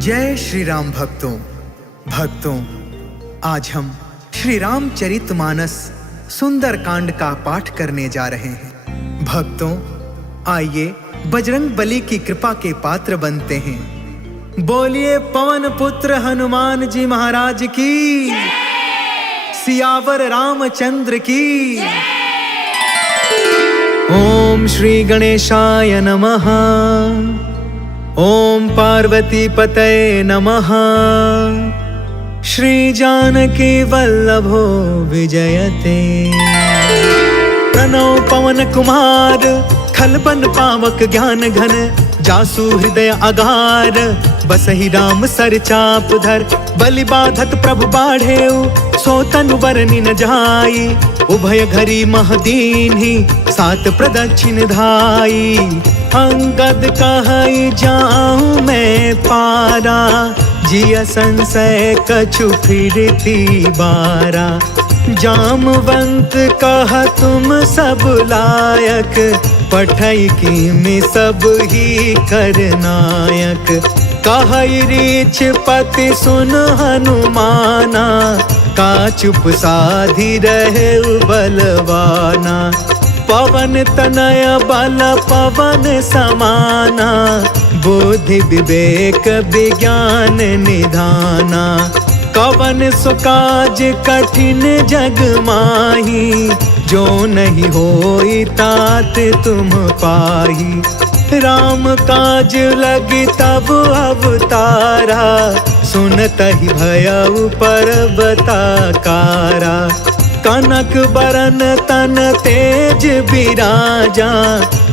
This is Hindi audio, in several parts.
जय श्री राम भक्तों, आज हम श्री रामचरितमानस सुंदर कांड का पाठ करने जा रहे हैं। भक्तों, आइए बजरंग बली की कृपा के पात्र बनते हैं। बोलिए पवन पुत्र हनुमान जी महाराज की, सियावर रामचंद्र की। ओम श्री गणेशाय नमः। ओम पार्वती पतये नमः। श्री जानकी वल्लभो विजयते। प्रणव पवन कुमार, खलबन पावक ज्ञान घन। जासु हृदय अगार, बसहि राम सर चाप धर। बलि बाधत प्रभु बाढ़ेउ, सो तनु बरनि न जाई। उभय घरी महदीन्हि, सात प्रदक्षिण धाई। अंगद कहई जाऊं मैं पारा, जिया संशय कछु फिरती बारा। जामवंत कह तुम सब लायक, पठई की में सब ही करनायक। कहई रीछ पति सुन हनुमाना, का चुप साधी रहे बलवाना। पवन तनय बल पवन समाना, बुद्धि विवेक विज्ञान निधाना। कवन सुकाज कठिन जग माही, जो नहीं होई तात तुम पाही। राम काज लगी तब अवतारा, सुनतहि भयउ पर्वताकारा। कनक बरन तन तेज बिराजा,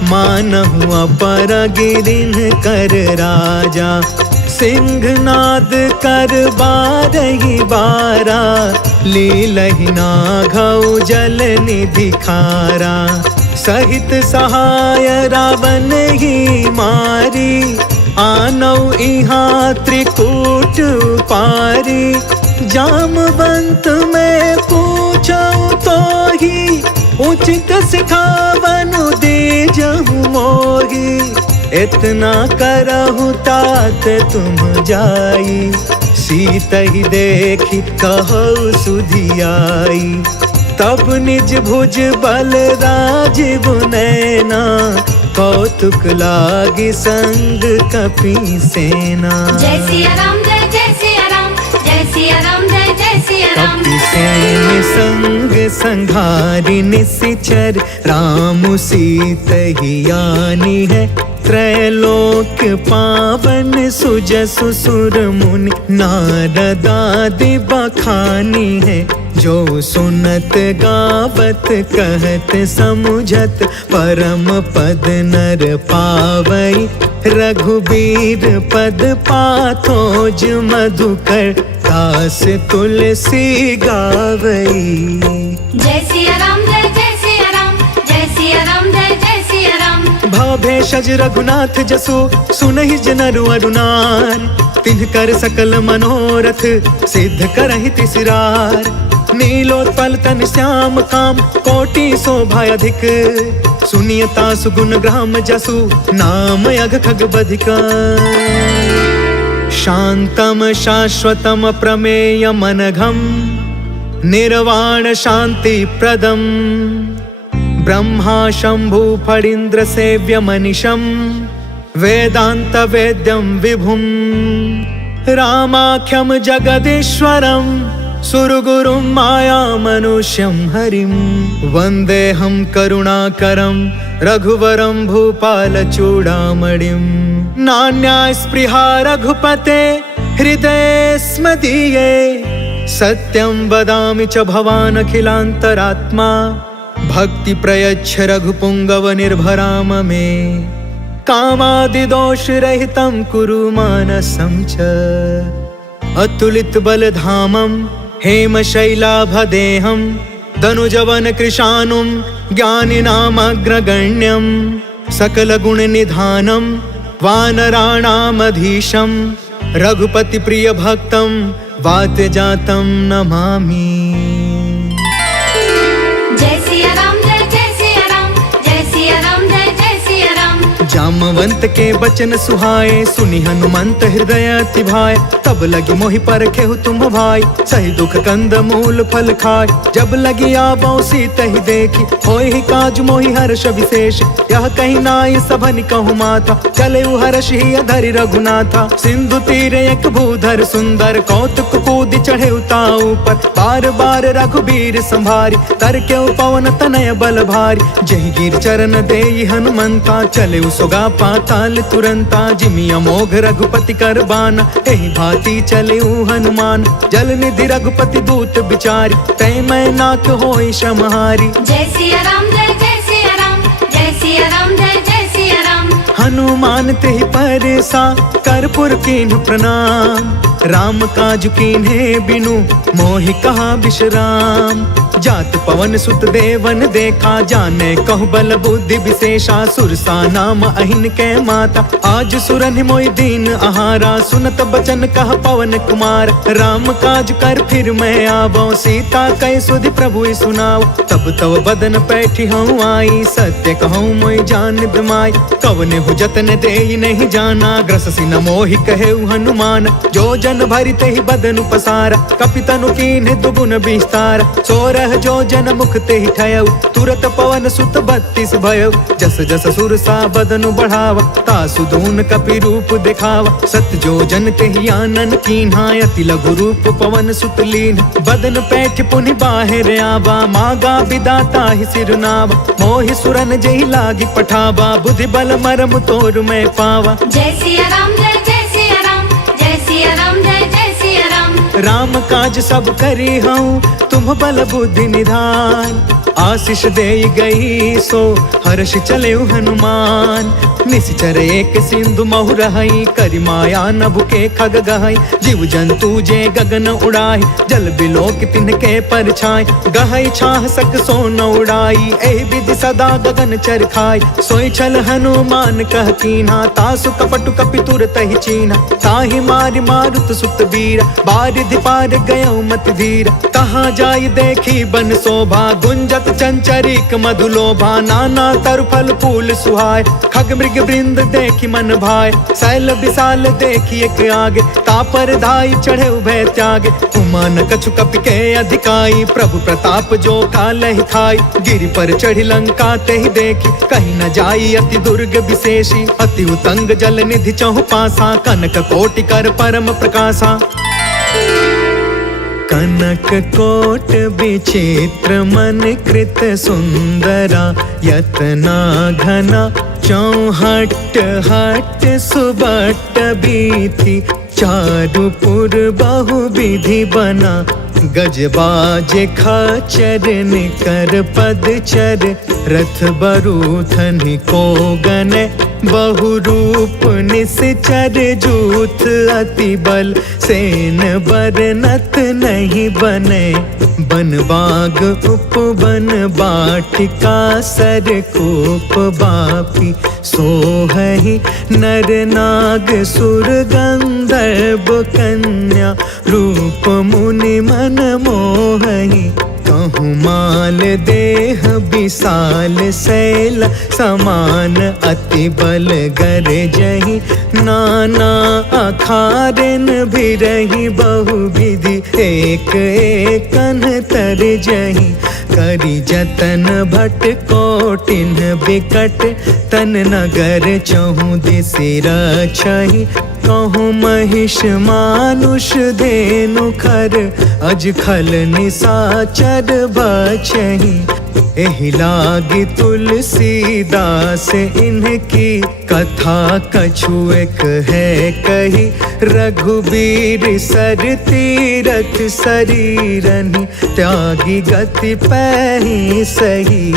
मानहु अपर गिरिन कर राजा। सिंहनाद कर बारहि बारा, लीलहि नाघउ जल निधि खारा। सहित सहाय रावण ही मारी, आनौ इहाँ त्रिकूट पारी। जामवंत में पूछऊ तो ही, उचित सिखावनु दीजहु मोही। इतना करहु तात तुम जाई, सीतहि देखि कहु सुधियाई। तब निज भुज बल राजीव नैना, कौतुक लागी संग कपि सेना। जय सिया राम, जय जय सिया राम, जय सिया राम, जय जय सिया राम। कपि सेन संग संघारि निशिचर, राम सीतहि आनी है। त्रैलोक पावन सुजसु सुर मुनि, नारद आदि बखानी है। जो सुनत गावत कहत समुझत, परम पद नर पावई। रघुबीर पद पाथोज मधुकर, दास तुलसी गावई। जय सिया राम, जय जय सिया राम, जय सिया राम, जय जय सिया राम। भव भेषज रघुनाथ जसु, सुनहि जनरु अरुनार। तिन्हकर सकल मनोरथ, सिद्ध करहि तिसरार। नीलोत्पल तन श्याम काम, कोटि शोभा अधिक। सुनियता सुगुण ग्राम जसु, नाम अघ खग बधिका। शांतम शाश्वतम प्रमेय मनघम, निर्वाण शांति प्रदम। ब्रह्मा शंभु फणीन्द्र सेव्य मनीषम, वेदांत वेद्यम विभुम। रामाख्यम जगदीश्वरम, सुरगुरुं माया मनुष्यं हरिं। वन्देऽहं करुणाकरं, रघुवरं भूपालचूडामणिं। नान्या स्पृहा रघुपते, हृदये स्मदीये। सत्यं वदामि च भवान् अखिलान्तरात्मा। भक्ति प्रयच्छ रघुपुङ्गव निर्भराम मे। कामादिदोषरहितं कुरु मानसं च। अतुलित बलधामं, हेमशैलाभदेहं। दनुजवन कृशानुं, ज्ञानिनामग्रगण्यं। सकलगुणनिधानं, वानराणामधीशं। रघुपति प्रिय भक्तं, वातजातं नमामि। जय सिया राम, जय जय सिया राम, जय सिया राम, जय जय सिया राम। जामवंत के बचन सुहाए, सुनी हनुमंत हृदय अति भाए। तब लगी मोहि परखेहु तुम भाई, सही दुख कंद मूल फल खाए। जब लगी आबो सीत ही देखी, होय ही काज मोहि हर्ष विशेष। यह कहीं नाई सभनि कहु माथा, चले हर्ष ही अधरि रघुनाथा। सिंधु तीरे एक भूधर सुंदर, कौतुक कूद चढ़े उताऊ पर। बार बार रघुबीर संभारी, तर के पवन तनय बल भारी। जहि गिर चरण देई हनुमंता, चले सोगा पाताल तुरंता। जिमि अमोघ रघुपति कर बाना, एहि भांति चले हनुमान। जल निधि रघुपति दूत बिचारी, तै मैं नाथ होई समहारी। जय सिया राम जय जय सिया राम, जय सिया राम जय जय सिया राम। हनुमान तेहि परसा, कर्पूर कीन्ह प्रणाम। राम काज कीन्हे बिनु, मोहि कहा विश्राम। जात पवन सुत देवन देखा, जाने कहु बल बुद्धि विशेषा। सुरसा नाम अहिन के माता, आज सुरन मोहि दीन आहारा। सुनत बचन कह पवन कुमार, राम काज कर फिर मैं आवो। सीता कै सुधि प्रभु सुनाओ, तब तब बदन पैठी हूँ आई। सत्य कहूँ मोहि जान बिमाई, कवने हो जतन देहि नहीं जाना। ग्रससि न मोहि कहेउ हनुमान, जो जन भरि तेहि बदनु पसारा। कपितनु कीन्हे दुगुन विस्तार, सोरह जो जन मुख तेहि ठयउ। तुरत पवन सुत 32 भयउ, जस जस सुरसा बदनु बढ़ावा। तासु दून कपि रूप दिखावा, सत जो जन तेहि आनन कीन्हा। अति लघु रूप पवन सुत लीन्हा, बदन पैठ पुनि बाहिर आवा। मागा विदाता ही सिरनावा, मोहि सुरन जेहि लागी पठावा। बुद्धि बल मरम तोर मैं पावा। जय सिया राम जय जय सिया राम, जय सिया राम जय जय सिया राम। राम काज सब करी हूँ, तुम बल बुद्धि निधान। आशीष दे गई सो, हर्ष चले हनुमान। निश्चर एक सिंधु महु रहई, करि माया नभ के खग गहई। जीव जंतु जे गगन उड़ाई, जल बिलोक तिनके परछाई। गहई छाह सक सो न उड़ाई, एहि विधि सदा गगन चर खाई। सोई छल हनुमान कह कीन्हा, तासु कपटु कपि तुरत ही चीन्हा। ताहि मारि मारुत सुत वीरा, बारिधि पार गयो मति धीरा। कहाँ जाई देखी बन शोभा, गुंजत चंचरिक मधुलोभा। नाना तरु फल फूल सुहाय, खग मृग वृंद देखी मन भाय। शैल विशाल देखी एक आगे, तापर धाई चढ़े उभय त्यागे। उमान कछु कपि के अधिकाई, प्रभु प्रताप जो कालहि खाई। गिरि पर चढ़ी लंका तेहि देखी, कहीं न जाई अति दुर्ग विशेषी। अति उतंग जल निधि चहु पासा, कनक कोटि कर परम प्रकाशा। कनक कोट विचित्र मन कृत सुंदरा। यतना घना चौहट हट सुबट बीथी। चारुपुर बहु विधि बना, गजबाज खचर निकर पदचर। रथ बरूथन को गने, बहुरूप निश्चर जूथ। अति बल सेन बरनत नहीं बने, बन बाग उपवन बाटिका। सर कूप बापी सोहहि, नर नाग सुर गंधर्व कन्या। रूप मुनि मन मोहहि, कहूँ माल देह विशाल शैल समान। अति बल गरजहि, नाना अखारन भिरहि। बहु विधि एक एकन तरजहि, करि जतन भट कोटिन बिकट। तन नगर चहु दिसि रछहि, कहूँ महिष मानुष धेनु खर। अज खल निसाचर बछहि, एहि लागी तुलसीदास इनकी। कथा कछु एक है कही, रघुबीर सर तीरथ शरीरनि। त्यागी गति पैहि सही,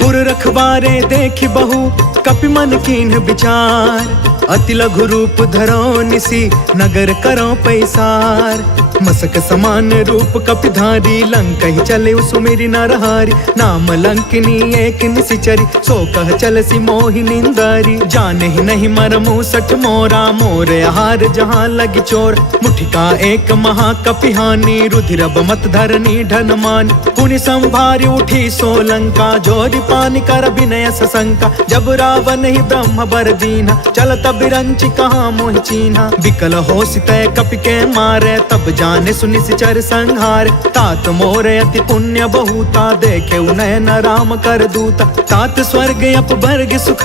पुर रखवारे देखि बहु, कपि मन कीन्ह विचार। अति लघु रूप धरो निसी नगर करो पैसार। मसक समान रूप कपिधारी लंक ही चले सुमेरी नरहारी। नाम लंकिनी एक निसिचरी सो कह चलसी मोहि निंदारी। जाने ही नहीं मरमु सठ मोरा मोर आहार जहाँ लगी चोर। मुठिका एक महाकपिहानी रुधिर मत धरनी ढन मान। पुनि संभारी उठी सोलंका जोरी पानी कर विनय सशंका। जब रावण ही ब्रह्म बर दीना चलत बिरंची कहाँ मोहि चीन्हा। विकल हो सितय कपि के मारे तब जाने सुनिश्चर संहार। तात मोरे अति पुण्य बहुता देखे नयन राम कर दूता। तात स्वर्ग अपवर्ग सुख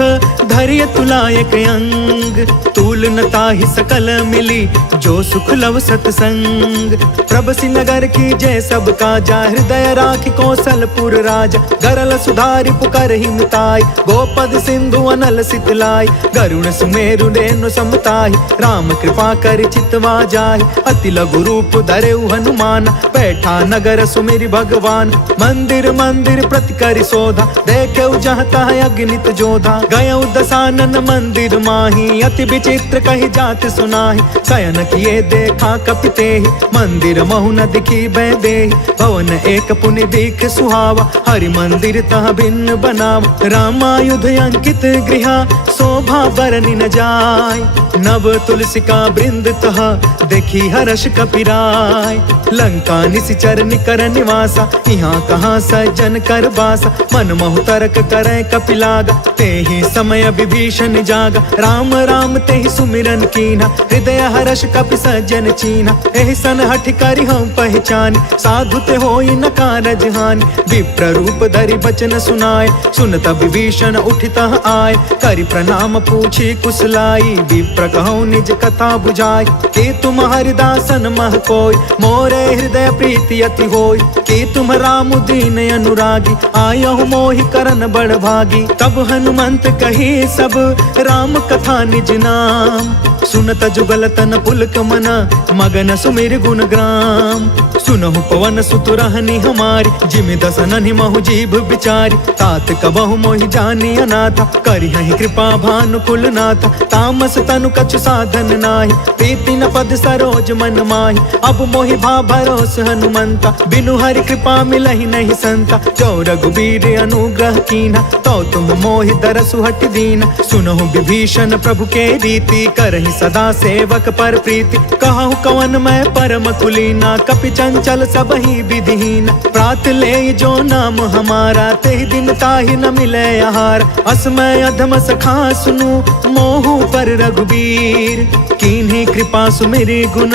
धैर्य तुलायक अंग। तूल न ताहि सकल मिली जो सुख लव सतसंग। प्रभसी नगर की जय सब काजा हृदय राखी कौशलपुर राजा। गरल सुधारि पुकार ही मिताई गोपद सिंधु अनल सितलाई। गरुण सुमेरु रेणु समताहि राम कृपा कर चितवा जाहि। अति लघु रूप धरेउ हनुमान बैठा नगर सुमेरि भगवान। मंदिर मंदिर प्रति करि शोधा देखे जहाँ तहाँ अग्नित जोधा। गयउ दसानन मंदिर माही अति विचित्र कही जात सुनाही। शयन किए देखा कपितेहि मंदिर महु न दिखी बैदेहि। भवन एक पुनि दिख सुहावा हरि मंदिर तह भिन्न बनावा। रामायुध अंकित गृहा शोभा बरनि न जाय। नव तुलसिका वृंद तह देखी हर्ष कपिराय। लंका निसिचर निकर निवासा यहाँ कहाँ सज्जन कर बासा। मन महु तर्क करे कपिलागा ते ही समय विभीषण जागा। राम राम ते ही सुमिरन कीन्हा हृदय हर्ष कपि सज्जन चीन्हा। एहि सन हठ करि हम पहचान साधु ते होई न कारज हानि। विप्र रूप धरि बचन सुनाए सुनत विभीषण उठितः आए। करि प्रणाम पूछी कुशलाई विप्र कहूँ निज कथा बुझाई। कि तुम हरिदासन मह कोय मोरे हृदय प्रीति अति होय। कि तुम राम दीन अनुरागी आयहु मोहि करन बड़ भागी। तब हनुमंत कही सब राम कथा निज नाम। सुनत जुगल तन पुलक मन मगन सुमिर गुण ग्राम। सुनहु पवन सुत रहनी हमारी जिमि दसन महु जीभ बिचारी। तात कबहु मोहि जानी अनाथा करिहहि कृपा भानुकुल नाथा। तामस तनु कछु साधन नाही प्रीति न पद सरोज मन माही। अब मोहि भा भरोस हनुमंता बिनु हरि कृपा मिलहि नहीं संता। जो रघुबीर अनुग्रह कीन्हा तो तुम मोहि दरसु हट दीना। सुनहु विभीषण प्रभु के रीति करहि सदा सेवक पर प्रीति। कहूँ कवन मैं परम कुलीना कपि चंचल सबहि विधिहीन। प्रात ले जो नाम हमारा ते दिन ताहि न मिले आहार। असमय अधम सखा सुनु मोहु पर रघुबीर। कीन्ही कृपा सुमिरि गुण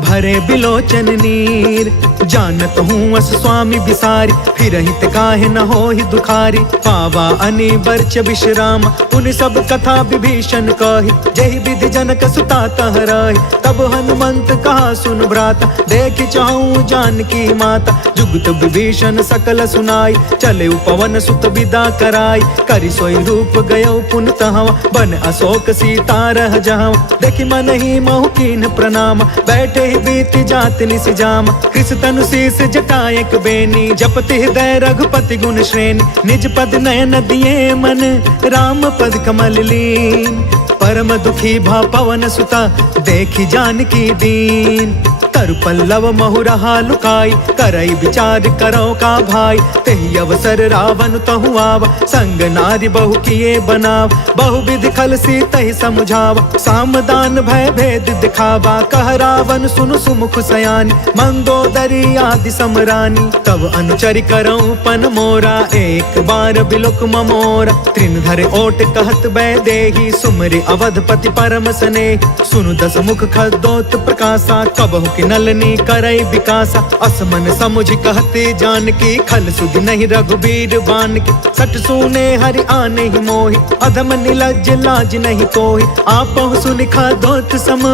भरे बिलोचन नीर। जानत हूँ अस स्वामी बिसारी फिर हित काहे न होहि दुखारी। पावा अनि बर्च विश्राम पुनि सब कथा विभीषण कही। जहि विधि जनक सुता तह रही तब हनुमंत कहा सुन भ्राता। देखि चाहूँ जानकी माता जुगत विभीषण सकल सुनाई। चले पवन सुत विदा कराई करि सोई रूप गयो पुन तहवा। बन अशोक सीता रह जहाँ देखि मन ही महु कीन्ह प्रणाम। बैठे ही बीती जात निस जाम कृष तनु शीस जटायक बेनी। जपति हृदय रघुपति गुण श्रेणी निज पद नयन दिए मन राम पद कमल लीन। परम दुखी भा पवन सुता देखी जानकी दीन। तरु पल्लव महु रहा लुकाई करई विचार करो का भाई। तेहि अवसर रावण तहु आवा संग नारी बहु किए बनाव। बहु विधि खल सी तहि समुझावा सामदान भय भेद दिखावा। कह रावण सुनु सुमुख सयानी मंदोदरी आदि समरानी। तब अनुचरि करऊं पन मोरा एक बार बिलुक ममोरा। त्रिन धरे ओट कहत बैदेही सुमरि अवधपति परम स्नेह। सुनु दस मुख खदोत प्रकाशा कबहु कि नलनी करई विकासा। असमन समुझ कहते जानकी खल सुधि नहीं रघुबीर बान की। सठ सुने हरि आने ही मोहि अधम निलज्ज लाज नहीं कोहि। आपहु सुनि खदोत सम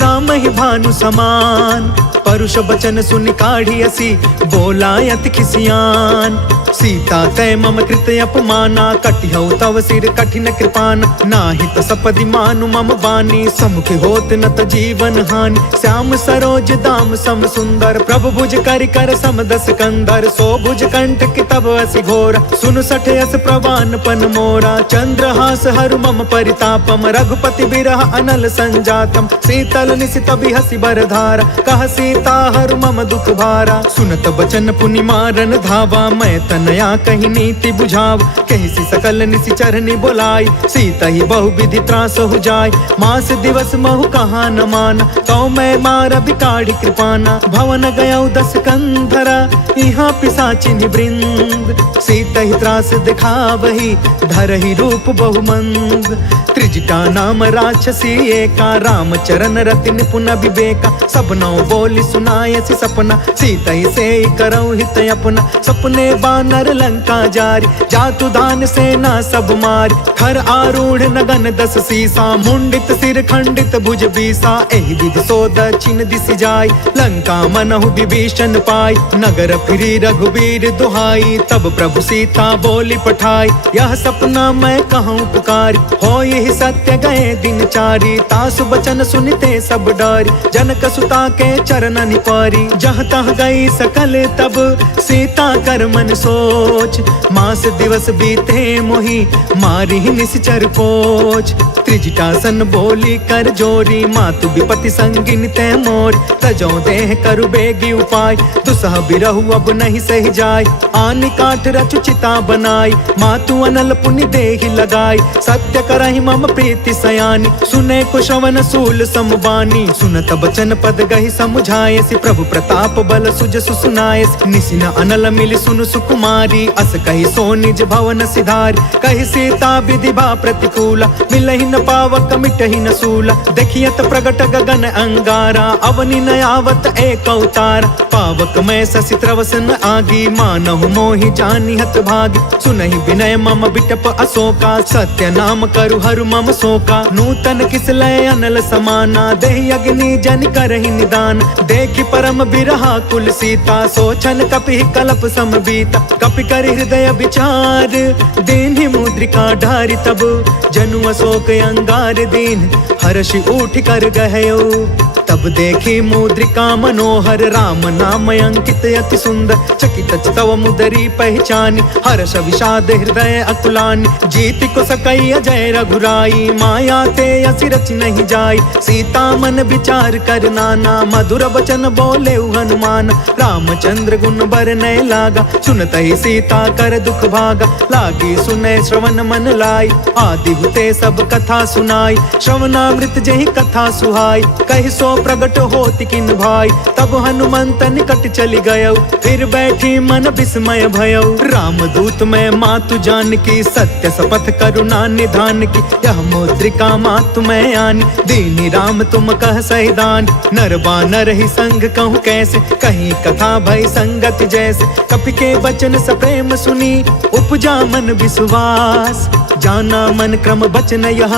राम ही भानु समान। परुष बचन सुनि काढ़ी असी बोला अति खिसियान। सीता तय मम कृत अपमाना कटिहउ तव सिर कठिन कृपान। नाहित सपदि मानु मम बानी समुख होत न त जीवन हानि। श्याम सरोज दाम सम सुंदर। प्रभु भुज करि कर सम दस कंधर, सो भुज कंठ की तब असि घोर। सुन सठ यस प्रवान पन मोरा, चंद्रहास हरु मम परितापम। रघुपति बिरह अनल संजातम, शीतल निशित बिहसि बरधारा। कह सीता हरु मम दुख भारा, सुनत बचन पुनि मारन धावा। मैं तनया कही नीति बुझाव, कही सी सकल निशि चरनि बोलाई। सीता ही बहु विधि त्रास हो जाय, मास दिवस महु कहा न माना। तो मैं मार बिकाढ़ी कृपाना, भवन गयौ दस कंधरा। यहाँ पिशाचिनि वृंद, सीता ही त्रास दिखावही। धरहि रूप बहुमंद, त्रिजटा नाम राक्षसी एका। राम चरण रति निपुण विवेका, सबनौ बोली सुनायसि सपना। सीता ही से करौ हित अपना, सपने बानर लंका जारी। जातु दान सेना सब मारी, खर आरूढ़ नगन दस सीसा। मुंडित सिर खंडित भुज बीसा, एहि विधि सो दक्षिण दिशि जाय। लंका मनहु विभीषण पाई, नगर फिरी रघुबीर दुहाई। तब प्रभु सीता बोली पठाई, यह सपना मैं कहूँ पुकारी। हो यही सत्य गए दिन चारी, तासु बचन सुनते सब डरी। जनक सुता के चरण निपारी, जह तह गई सकल तब सीता कर मन सोच। मास दिवस बीते मोहि, मारी निश्चर पोच। त्रिजटासन बोली कर जोरी, मातु विपति संगिन ते मोर। तजो देह करु बेगी उपाय, दुसह बिरहु अब नहीं सही जाय। आनि काठ रचु चिता बनाई, मातु अनल पुनि देहि लगाई। सत्य करहि मम प्रीति सयानी, सुने कुशवन सूल समबानी। सुनत बचन पद गहि समुझायसि, प्रभु प्रताप बल सुज सुनायसि। निसिन अनल मिलि सुनु सुकुमारी, अस कहि सो निज भवन सिधारी। कहि सीता विधि बा प्रतिकूला, मिलहि न पावक मिटहि न सूला। देखियत प्रगट गगन अंगारा, अवनि न आवत एक अवतार। पावक मैं शशि त्रवस न आगी, मानहु मोहि जानि हत भागी। सुनहि विनय मम बिटप अशोका, सत्य नाम करु हरु मम शोका। नूतन किस लय अनल समाना, देहि अग्नि जनि करहि निदान। देखि परम बिरहा कुल सीता, सोचन कपि कलप सम बीता। कपि कर हृदय विचार, दीन्हि मुद्रिका ढारि तब। जनु अशोक अंगार दीन, हर्षि उठ कर गहयो। तब देखी मुद्रिका मनोहर, राम नाम अंकित अति सुंदर। चकित तव मुदरी पहचानी, हर्ष विषाद हृदय अकुलानी। जीति को सकई अजय रघुराई, माया ते असि रच नहीं जाई। सीता मन विचार कर नाना, मधुर वचन बोले हनुमान। रामचंद्र गुण बरनय लागा, सुनत ही सीता कर दुख भागा। लागी सुनय श्रवण मन लाई, आदि हुते सब कथा सुनाई। श्रवणामृत जहि कथा सुहाई, कहि सो प्रगट होति किन भाई। तब हनुमंत निकट चली गयो, फिर बैठी मन विस्मय भयो। राम दूत मैं मातु जानकी, सत्य शपथ करुणा निधान की। यह मुद्रिका मातु मैं आनी, दीनी राम तुम कह सहिदान। नर बानर ही संग कहूँ कैसे, कहीं कथा भई संगत जैसे। कपि के वचन सप्रेम सुनी, उपजा मन विश्वास। जाना मन क्रम बचन यह,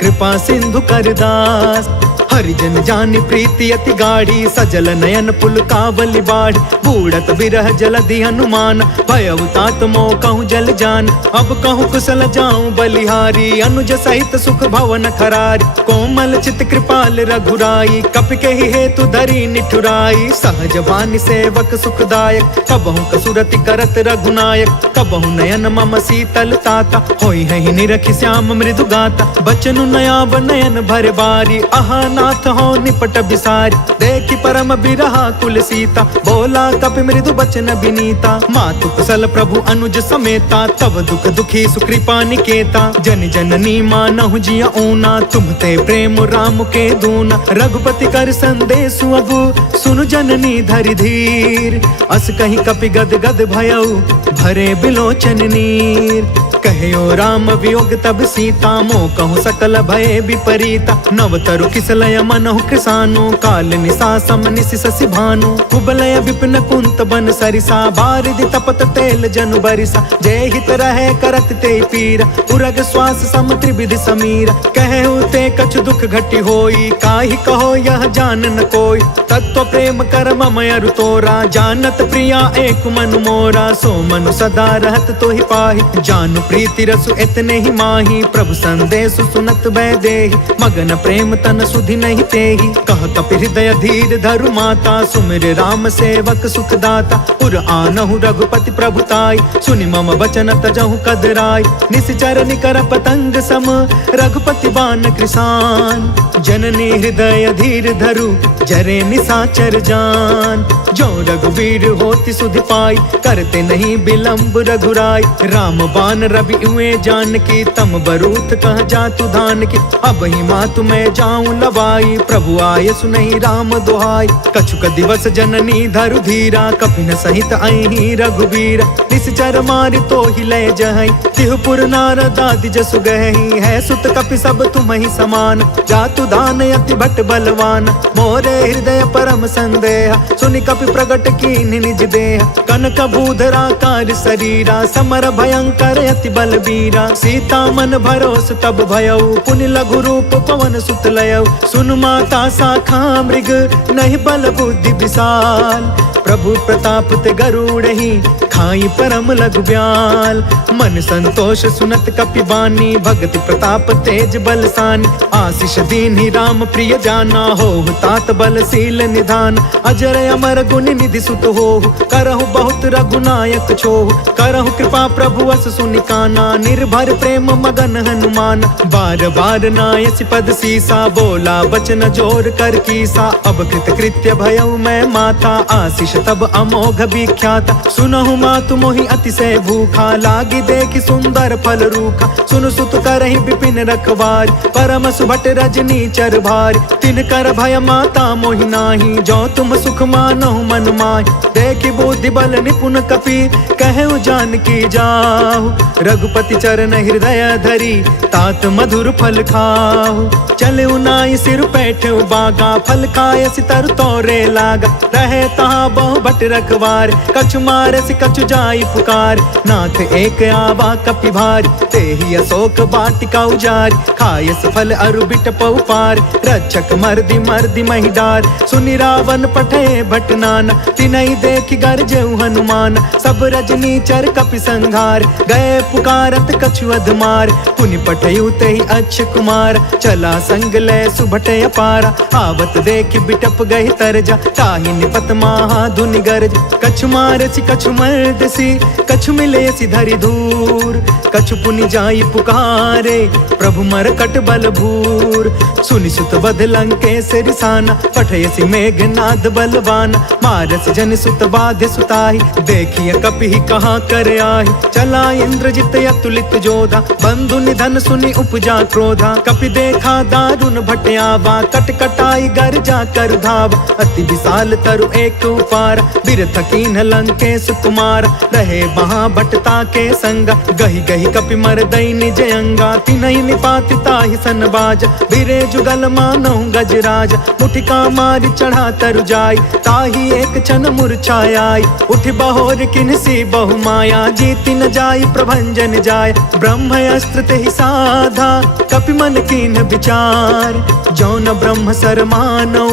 कृपा सिंधु करदास। हरिजन जानि प्रीति अति गाढ़ी, सजल नयन पुलकावली बाढ़। बूढ़त बिरह जलधि हनुमान, भयउ तात मोह कहूँ जल जान। अब कहूँ कुशल जाऊं बलिहारी, अनुज सहित सुख भवन खरारी। कोमल चित कृपाल रघुराई, कपि केहि हेतु धरी निठुराई। सहज वाणी सेवक सुखदायक, कबहु कसुरति करत रघुनायक। कबहु नयन मम शीतल ताता, होई है निरखि श्याम मृदु गाता। बचनु नयाब नयन भर बारी, आहा नाथ हो निपट बिसारी। देखि परम बिरहा कुल सीता, बोला कपि मृदु बचन बिनीता। मातु कुशल प्रभु अनुज समेता, तब दुख दुखी सुकृपा निकेता। जन जननी मानहु जिया ऊना, तुम ते प्रेम राम के दूना। रघुपति कर संदेशु अबु, सुनु जननी धरि धीर। अस कहीं कपि गद गद भयउ, भरे बिलोचन नीर। कहयो राम वियोग तब सीता, मोह कहूँ सकल भय विपरीता। नव तरु किसलय मनहु कृसानु, काल निशा सम निशि शशि भानु। कुबलय विपिन कुंत बन सरिसा, बारिधि तपत तेल जनु बरिसा। जय हित रहे करत ते पीरा, उरग श्वास सम त्रिविधि समीरा। कहु ते कछु दुख घटी होई, काहि कहो यह जान न कोई। तत्व प्रेम कर मम अरु तोरा, जानत प्रिया एक मनु मोरा। सो मनु सदा रहत तोहि पाहि, जानु प्रीति रसु इतने ही माही, प्रभु संदेश सुनत भय देहि, मगन प्रेम तन सुधि नहीं तेहि। कह कपि हृदय धीर धरु माता, सुमिर राम सेवक सुखदाता। पुर आनहु रघुपति प्रभुताई, सुनि मम बचन तजहु कदराई। निश्चर निकर पतंग सम, रघुपति बान कृसान। जननी हृदय धीर धरु, जरे निशाचर जान। जो रघुवीर होति सुधि पाई, करते नहीं विलंब रघुराई। राम बान रवि हुए जान की, तम बरूथ कह जातु धान की। अब ही मातु मैं जाऊं लवाई, प्रभु आय सुनहि राम दुहाई। कछुक दिवस जननी धरु धीरा, कपिन सहित अहि रघुवीर। निश्चर मारि तो ही लय जहई, तिहुपुर नारद आदि जसु गहई। है सुत कपि सब तुम्हि समान, जातु दान अति भट बलवान। मोरे हृदय परम संदेह, सुनि कपि प्रगट कीन्हि निज देह। कनक भूधरा कार शरीरा, समर भयंकर अति बलबीरा। सीता मन भरोस तब भयउ, पुनि लघु रूप पवन सुत लयउ। सुन माता शाखा मृग, नहीं बल बुद्धि विशाल। प्रभु प्रताप ते गरुड़हि, खाई परम लघु ब्याल। मन संतोष सुनत कपि बानी, भगति प्रताप तेज बलसानी। आशीष दीन्हि राम प्रिय जाना, होहु तात बलशील निधान। अजर अमर गुण निधि सुत होहु, करहु बहुत रघुनायक छोहु। करहु कृपा प्रभु अस सुनिकाना, निर्भर प्रेम मगन हनुमान। बार बार नायसि पद सीसा, बोला बचन जोर कर कीसा। अब कृत कृत्य भयउ मैं माता, आशीष तब अमोघ विख्याता। सुनहु मातु मोहि अतिशय भूखा, लागी देखि सुंदर फल रूखा। सुनु सुत करहि विपिन रखवार, परम सुभट रजनी चर भार। तिन कर भय माता मोहि नाही, जो तुम सुख मानहु मन माहि। देखि बुद्धि बल निपुण कपि, कहु जानकी जाहु। रघुपति चरण हृदय धरी, तात मधुर फल खाहु। चलउ नाई सिर बैठउ बागा, फल खाय सितर तोरे लागा। रहे तहाँ बहु भट रखवार, कछु मारसि कछु जाई पुकार। नाथ एक आवा कपि भारी, तेहि अशोक वाटिका उजारी। खायस फल अरु बिटपउ पार, रक्षक मर्दि मर्दि महि डार। सुनि रावण पठे भट नाना, तिनहि देखि गरजउ हनुमान। सब रजनी चर कपि संघार, गए पुकारत कछु अधमार। पुनि पठयु तेहि अक्ष कुमार, चला संग लय सुभट अपारा। आवत देखि बिटप गहि तरजा, ताहि निपत महा धुनि गरज। कछु मारसि कछु मर्दसि, कछु मिलेसि धरि धूर। कछु पुनि जाई पुकारे, प्रभु मरकट बल भूर। सुनि सुत बध लंकेश रिसाना, पठयसि मेघनाद बलवान। मारसि जन सुत बाधे सुताहि, देखिय कपि कहाँ कर आहि। चला इंद्रजित अतुलित जोधा, बंधु निधन सुनि उपजा क्रोधा। कपि देखा दारुण भट आवा, कट कटाई गर्जा कर धावा। अति विशाल तरु एक उपार, बिरथ कीन्ह लंकेश कुमार। रहे वहाँ भटता के संगा, गहि गहि कपि मरदई निज अंगा। तिनहि निपाति ताहि सन बाजा, बिरे जुगल मानहु गजराज। मुठिका मारि चढ़ा तरु जाई, ताहि एक क्षण मूर्छाई। उठ बहोर किन्हसी बहु माया, जीति न जाई प्रभंजन जाय। ब्रह्म अस्त्र तेहि साधा, कपि मन कीन्ह विचार। जौन ब्रह्म सर मानौ,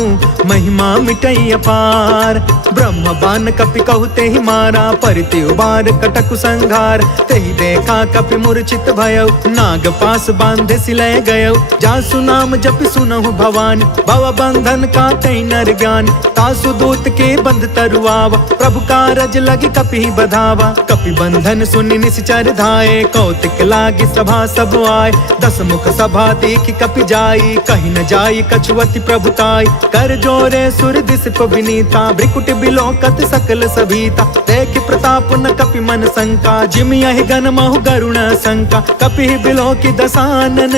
महिमा मिटई अपार। ब्रह्म बान कपि कहु तेहि मारा, परिति उबार कटकु संघार। तेहि देखा कपि मूर्छित भयउ, नाग पास बांधे सिलय गयउ। जासु नाम जपि सुनहु भवानी, भव बंधन काटई नर ज्ञानी। तासु दूत के बंध तरुआवा, प्रभु कारज लगी कपि बधावा। कपि बंधन सुनि निश्चर धाये, कौतिक लागी सभा सब आए। दस मुख सभा देखि कपि जाई, कहि न जाई कछुअति प्रभुताई। कर जोरे सुर दिसप विनीता, भ्रिकुट बिलोकत सकल सभीता। देखि प्रताप न कपि मन शंका, जिम यहि गन महु गरुण शंका। कपि बिलोकि दसानन,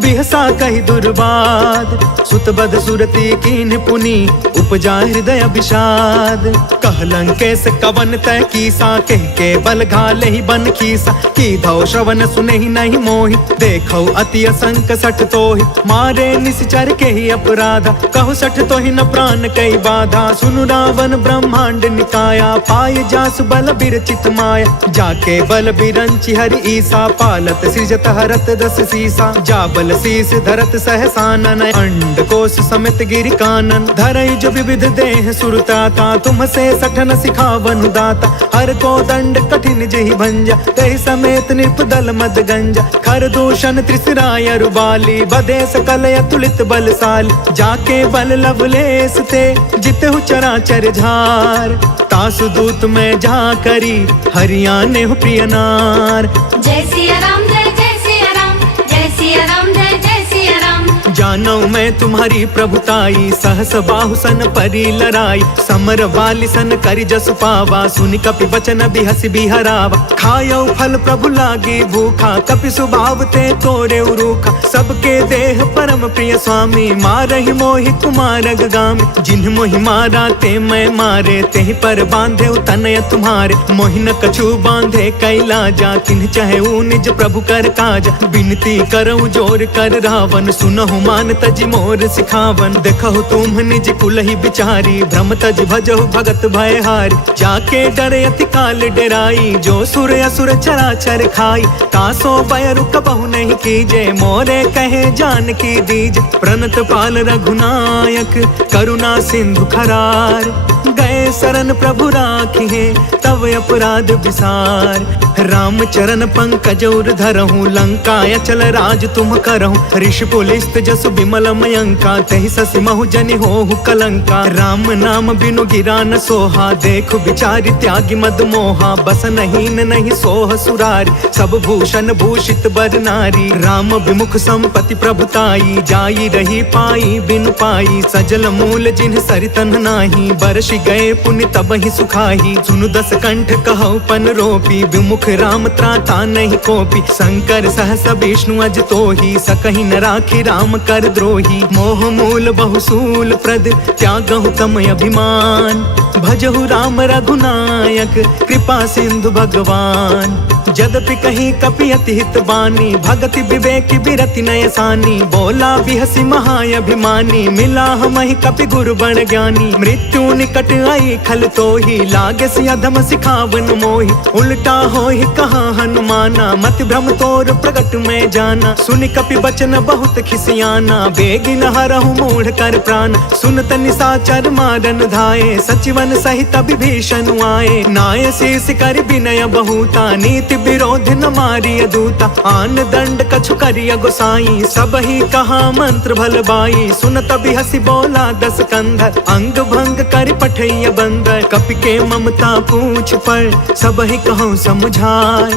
बिहसा कहि दुर्बाद। सुत बध सुरति कीन्ह पुनि, उपजा हृदय विषाद। कह लंकेश कवन तय कीसा, कहि के बल घाले ही बन खीसा। की धौ श्रवण सुनहि नहीं मोहि, देखौ अति असंक सठ तोहि। मारे निश्चर के ही अपराधा, कहु सठ तोहि न प्राण कई बाधा। सुनु रावण ब्रह्मांड निकाया, पाय जासु बल बल बिरचित माया। जाके बल बिरंचि हरि ईसा, पालत सृजत हरत दस सीसा। जा बल शीस धरत सहसानन, अंड कोश समित गिरि कानन। धरई जो विविध देह सुरताता, तुम से सठन सिखावन दाता। हर को दंड कठिन जहि भंजा, तहि समेत नृप दल मद गंजा। खर दूषण त्रिसराय रुबाली, बदे सकल अतुलित बलशाली। जाके बल लवलेस ते, जितहु चराचर झार। तासु दूत में जा करी, हरियाणे हो प्रिय नार। जय सिया राम जय जय सिया राम, जय सिया राम जय जय सिया राम। जानो मैं तुम्हारी प्रभुताई, सहस बाहु सन परी लराई। समर बाली सन करि जसु पावा, सुनि कपि बचन बिहसि बिहरावा। खायो फल प्रभु लागी भूखा, कपि स्वभाव ते तोरे उरूखा। सबके देह परम प्रिय स्वामी, मारहि मोहि कुमार गामी। जिन्ह मोहि मारा ते मैं मारे, तेहि पर बांधे तनय तुम्हारे। मोहि न कछु बांधे कैलाजा, तिन्ह चाहे निज प्रभु कर काजा। बिनती करऊं जोर कर रावण, सुनहु मान तजि मोर सिखावन। देखहु तुम निज कुलहि बिचारी, भ्रम तज भजहु भगत भयहारी। जाके डरे अति काल डेराई, जो सुर असुर चराचर खाई। तासो भय रुक बहु नहीं कीजे, मोरे कहे जान की दीज। प्रणत पाल रघुनायक, करुणा सिंधु खरार। गए शरण प्रभु राखिए, तव अपराध विसार। राम चरण पंकज उर धरहूँ, लंका अचल राज तुम करहूँ। ऋषि पुलिस्त जसु विमल मयंका, तहि ससि महु जनि होहु कलंका। राम नाम बिनु गिरा न सोहा, देखु बिचारी त्यागी मद मोहा। बस नहीं सोह सुरारी, सब भूषण भूषित बर नारी। राम विमुख संपत्ति प्रभुताई, जाई रही पाई बिनु पाई। सजल मूल जिन्ह सरितन नाही, बरसि गए पुण्य तब ही सुखाही। सुनु दस कंठ कहु पन रोपी, विमुख राम त्राता नहीं कोपी। शंकर सहस विष्णु अज तोही, सकहि न राखी राम कर द्रोही। मोह मूल बहुसूल प्रद, त्यागहु तम अभिमान। भजहु राम रघुनायक, कृपा सिंधु भगवान। जदपि कहीं कपि अति हित बानी, भगति विवेक बिरति नय सानी। बोला बिहसि महाअभिमानी, मिला हमहि कपि गुरु बड़ ज्ञानी। मृत्यु निकट आई खल तोही, लागे सि अधम सिखावन मोही। उल्टा होहि कहाँ हनुमाना, मति भ्रम तोर प्रगट में जाना। सुनि कपि बचन बहुत खिसियाना, बेगिन हरहु मूढ़ कर प्राण। सुनत निशाचर मारन धाये, सचिवन सहित विभीषण आए। नाय शीस कर विनय बहुता, नीति विरोध न मारिय दूता। आन दंड कछु करिय गोसाई, सब ही कहा मंत्र भल बाई। सुनत बिहसि बोला दस कंधर, अंग भंग कर पठैय बंदर। कपि के ममता पूछ पर, सब ही कहूँ समझाय।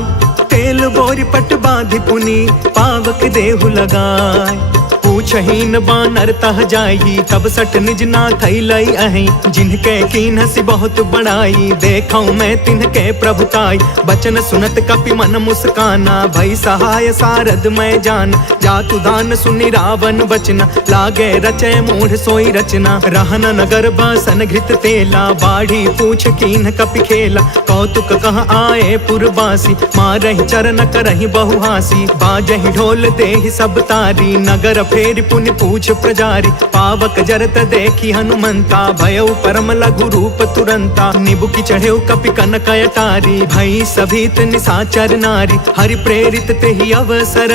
तेल बोरी पट बांधि पुनि, पावक देहु लगाय। पूछहीन बानर तह जाई, तब सठ निज नाथ लई अहि। जिनके कीन हसी बहुत बड़ाई, देखऊं मैं तिनके प्रभुताई। बचन सुनत कपि मन मुस्काना, भई सहाय सारद मैं जान। जातु दान सुनि रावण बचना, लागे रचय मूढ़ सोई रचना। रहन नगर बासन घृत तेला, बाढ़ी पूछ कीन कपि खेला। कौतुक कह आए पुरबासी, मारहि चरण करहि बहुहासी। बाजहि ढोल देहि सब तारी, नगर फेरि पुनि पूछ प्रजारी। पावक जरत देखी हनुमंता, भयउ परम लघु रूप तुरंता। निबुकि चढ़ेउ कपि कनक अटारी, भई सभीत निशाचर नारी। हरि प्रेरित तेहि अवसर,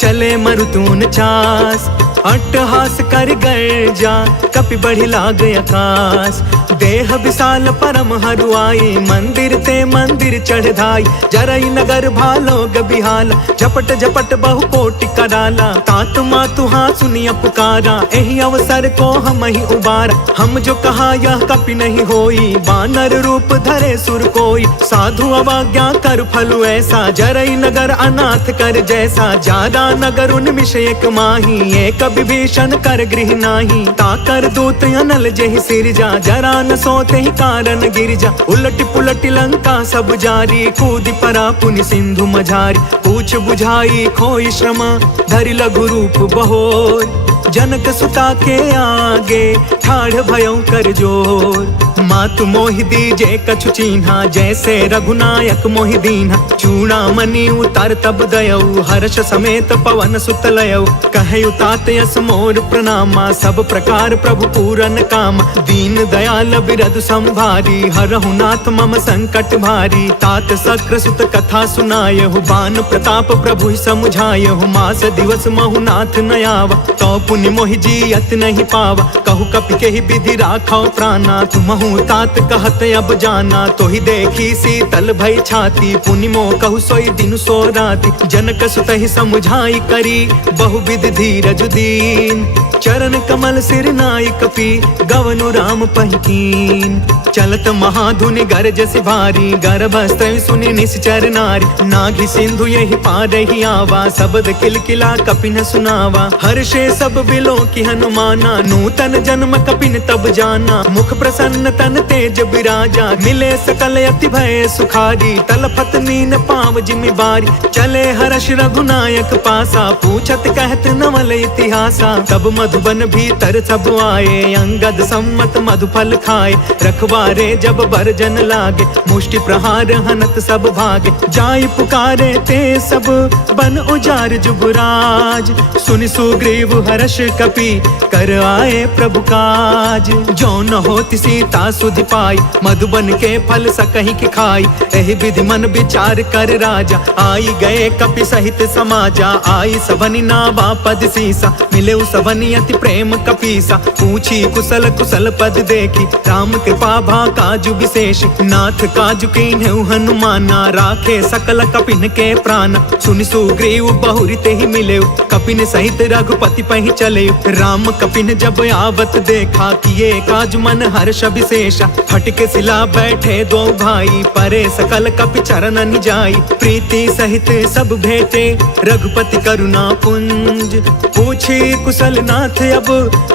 चले मरुतून चास। अट्टहास कर गर्जा, कपि बढ़ि लाग आकाश। देह विशाल परम हरुआई, मंदिर ते मंदिर चढ़ धाई। जरई नगर भालोग बिहाल, झपट झपट बहु कोटि कराला। तात मातु हाँ सुनिय पुकारा, एहि अवसर को हम ही उबारा। हम जो कहा यह कपि नहीं होई, बानर रूप धरे सुर कोई। साधु अवज्ञा कर फलु ऐसा, जरई नगर अनाथ कर जैसा। जादा नगर उन्मिष एक माही, एक विभीषण कर गृह नाही। ताकर दूत अनल जेहि सिरजा, जरा न सोते ही कारण गिरजा। उलटि पुलटि लंका सब जारी, कूदि परा पुनि सिंधु मझारी। पूछ बुझाई खोई श्रम, धरि लघु रूप बहोर। जनक सुता के आगे ठाढ़ भयं कर जोर। मातु मोहि दीजे कछु चीन्हा, जैसे रघुनायक मोहि दीन्हा। चूड़ामणि उतार तब दयऊ, हर्ष समेत पवन सुत लयऊ। कहयु तात यस मोर प्रणामा, सब प्रकार प्रभु पूरन काम। दीन दयाल बिरधु संभारी, हरहु नाथ मम संकट भारी। तात सक्र सुत कथा सुनायहु, बान प्रताप प्रभु ही समुझायहु। मास दिवस महु नाथ न आवा, तो पुनि मोहि जियत नहीं पावा। कहु कपि केहि विधि राखौ प्राणा, तुमहु तात कहत अब जाना। तो ही देखी शीतल भई छाती, पुनि मोह कहु सोई दिन सो राति। जनक सुत ही समुझाई करी, बहुविध धीरज दीन। चरण कमल सिर नाई कपि, गवनु राम पहिकीन। चलत महाधुनि गरजसि भारी, गर्भस्त्र सुनि निश्चर नारी। नाघि सिंधु यही पार ही आवा, शब्द किलकिला कपिन सुनावा। हर्षे सब बिलो की हनुमाना, नूतन जन्म कपिन तब जाना। मुख प्रसन्न तन तेज बिराजा, मिले सकल अति भय सुखारी। तलफत नीन पाव जिमि बारी, चले हर्ष रघुनायक पासा। पूछत कहत नवल इतिहासा, तब मधुबन भीतर सब आए। अंगद सम्मत मधुफल खाए, रखवारे जब बरजन लागे। मुष्टि प्रहार हनत सब भागे, जाय पुकारे ते सब बन उजार जुबराज। सुनि सुग्रीव हर्ष कपि, कर आए प्रभु काज। जो न होति सीता सुधि पाई, मधुबन के फल सकहि की खाई। एहि विधि मन विचार कर राजा, आई गए कपि सहित समाजा। आई सबनि नावा पद सीसा, मिले सबनि अति प्रेम कपीसा। पूछी कुशल कुशल पद देखी, राम कृपा भा काजु विशेष। नाथ काजु कीन्हु हनुमाना, राखे सकल कपिन के प्राण। सुनि सुग्रीव बहुरि तेहि मिलेउ, कपिन सहित रघुपति पहि चलेउ। राम कपिन जब आवत देखा, किए काज मन हर्ष विशेषा। फटके सिला बैठे दो भाई, परे सकल कपि चरण जाई। प्रीति सहित सब भेटे, रघुपति करुणा पुंज। पूछी कुशल नाथ अब,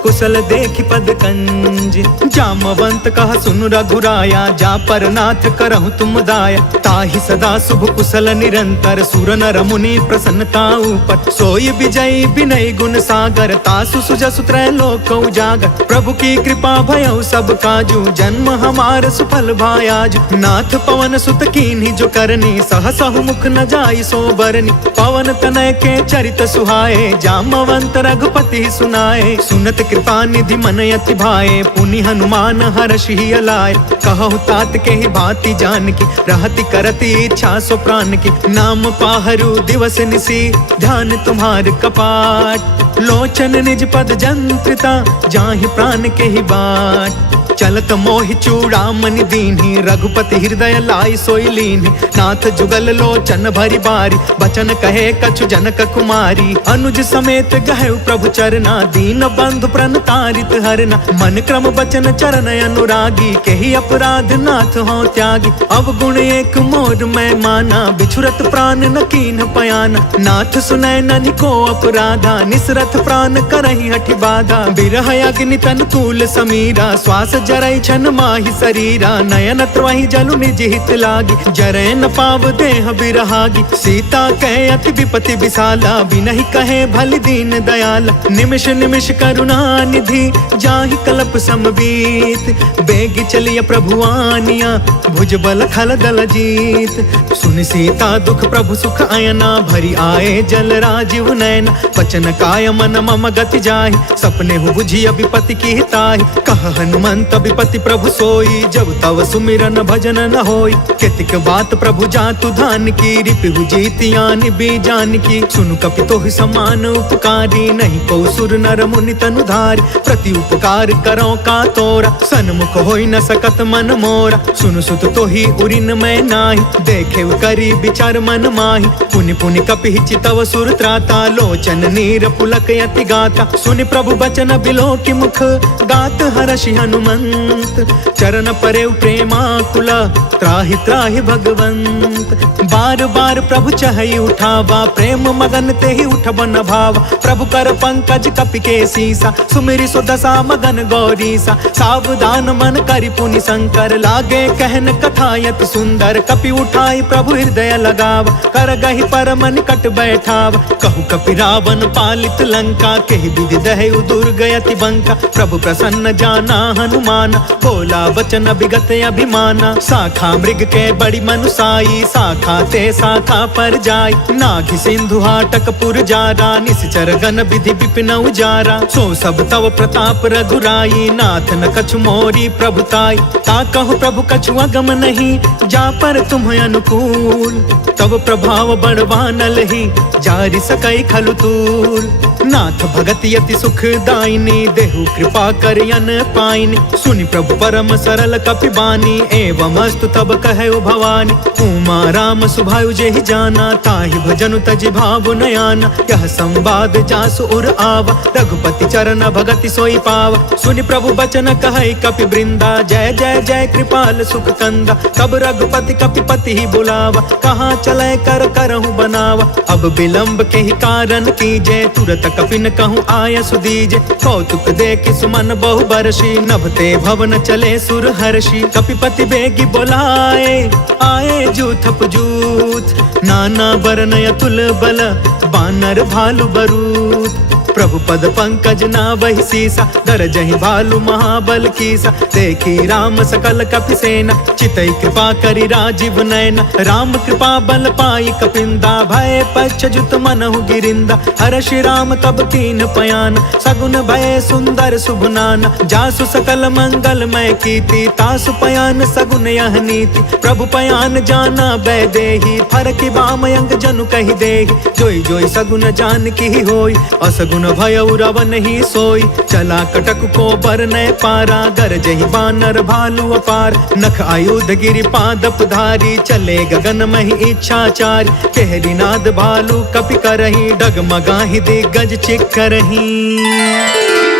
कुशल देखि पद कंज। जामवंत कह सुन रघुराया, जा पर नाथ करहु तुम दाया। ताहि सदा शुभ कुशल निरंतर, सुर नर मुनि प्रसन्नता ऊपर। सोई विजयी विनय गुण सागर, तासु सुजसु त्रैलोक उजागर। प्रभु की कृपा भयउ सब काजू, जन्म हमार सुफल भायाज। नाथ पवन सुत कीन्ही जो करनी, सहसहु मुख न जाई सो बरनी। पवन तनय के चरित सुहाए, जामवंत रघुपति सुनाए। सुनत कृपा निधि मन अति भाए, पुनि हनुमान हर्षि ही अलाए। कहु तात के ही भांति जानकी, रहति करति इच्छा सो प्राण की। नाम पाहरु दिवस निसी, ध्यान तुम्हार कपाट। लोचन निज पद जंत्रिता, जाहि प्राण के ही बाट। चलत मोहि चूड़ामणि दीन्ही, रघुपति हृदय लाई सोई लीन्ही। नाथ जुगल लोचन भरि बारी, बचन कहे कछु जनक कुमारी। अनुज समेत गहु प्रभु चरना, दीन बंधु प्रणतारित हरना। मन क्रम बचन चरण अनुरागी, केहि अपराध नाथ हो त्यागी। अवगुण एक मोर मैं माना, बिछुरत प्राण न कीन्ह पयाना। नाथ सुनय ननि को अपराधा, निसरथ प्राण करहि हठि बाधा। बिरह अग्नि तन तूल समीरा, श्वास जरई छन माहि शरीरा। नयन त्रवहि जलु निज हित लागी, जरै न पाव देह बिरहागी। सीता कहे अति विपति विशाला, बिनहि कहे भलि दीन दयाला। निमिष निमिष करुणा निधि, जाहि कल्प समबीत। बेगी चलिय प्रभु आनिया, भुज बल खल दल जीत। सुनि सीता दुख प्रभु सुख अयना, भरी आए जल राजीव नयना। बचन काय मन मम गति जाहि, सपने हु बुझिय विपति की हिताहि। कह हनुमंत विपति प्रभु सोई, जब तव सुमिरन भजन न होई। केतिक बात प्रभु जातु धान की, रिपु जीतियानि बीजान की। सुनु कपि तोहि समान उपकारी, नहीं को सुर नर मुनि तनु धारी। प्रति उपकार करो का तोरा, सन्मुख होई न सकत मन मोरा। सुनु सुत तोहि उरिन मैं नाही, देखे करी विचार मन माही। पुनि पुनि कपि चितव सुर त्राता, लोचन नीर पुलक यति गाता। सुनि प्रभु बचन बिलो की मुख, गात हर्षि हनुमंत। चरण परे प्रेमाकुला, त्राहि त्राहि भगवंत। बार बार प्रभु चहई उठावा, प्रेम मगन ते ही उठ बन भावा। प्रभु कर पंकज कपि के सीसा, सुमिरि सो दशा मगन गौरीसा। सावधान मन करि पुनि शंकर, लागे कहन कथायत सुंदर। कपि उठाई प्रभु हृदय लगावा, कर गही परम निकट बैठावा। कहु कपि रावण पालित लंका, केहि विधि दहु दुर्ग अति बंका। प्रभु प्रसन्न जाना हनुमान, बोला वचन विगत अभिमाना। शाखा मृग के बड़ी मनुसाई, शाखा ते शाखा पर जाय। नाघि सिंधु हाटक पुर जारा, निश्चर गण विधि विपिन उजारा। सो सब तव प्रताप रघुराई, नाथ न कछु मोरी प्रभुताई। ता कहु प्रभु कछु अगम नहीं, जा पर तुम अनुकूल। तब प्रभाव बड़वानल ही, जारि सकई खलु तूल। नाथ भगति अति सुखदायिनी, देहु कृपा करियन पाइनी। सुनि प्रभु परम सरल कपि बानी, एवं अस्तु तब कहु भवानी। उमा राम सुभायु जेहि जाना, ताहि भजनु तजि भाव नयाना। यह संवाद जासु उर आवा, रघुपति चरण भगति सोई पावा। सुनि प्रभु बचन कहै कपि वृंदा, जय जय जय कृपाल सुख कंदा। तब रघुपति कपिपति ही बुलावा, कहाँ चले कर करहु बनावा। अब विलंब के ही कारण कीजे, तुरत कपिन कहूँ आय सुदीजे। कौतुक देखि सुमन बहु बरसी, नभते भवन चले सुर हर्षि। कपिपति बेगी बोलाए, आए जूथप जूथ। नाना बरन अतुल बल, बानर भालु बरूथ। प्रभु पद पंकज नावहि सीसा, गरजहि भालु महाबल कीसा। देखी राम सकल कपि सेना, चितई कृपा करि राजीव नयना। राम कृपा बल पाई कपिंदा, भय पश्चजुत मनहु गिरिंदा। हर्षि राम तब कीन पयान, सगुन भय सुंदर शुभ नाना। जासु सकल मंगलमय कीर्ति, तासु पयान सगुन यह नीति। प्रभु पयान जाना बैदेही, फरकि बामयंग जनु कहि देहि। जोई जोई सगुन जान की होई, असगुन भयउ रावण ही सोई। चला कटक को बरनय पारा, गरजहि बानर भालु अपार। नख आयुध गिरि पादप धारी, चले गगन महि इच्छाचारी। केहरी नाद भालु कपि करही, डगमगाहि दिग्गज चिक्करही।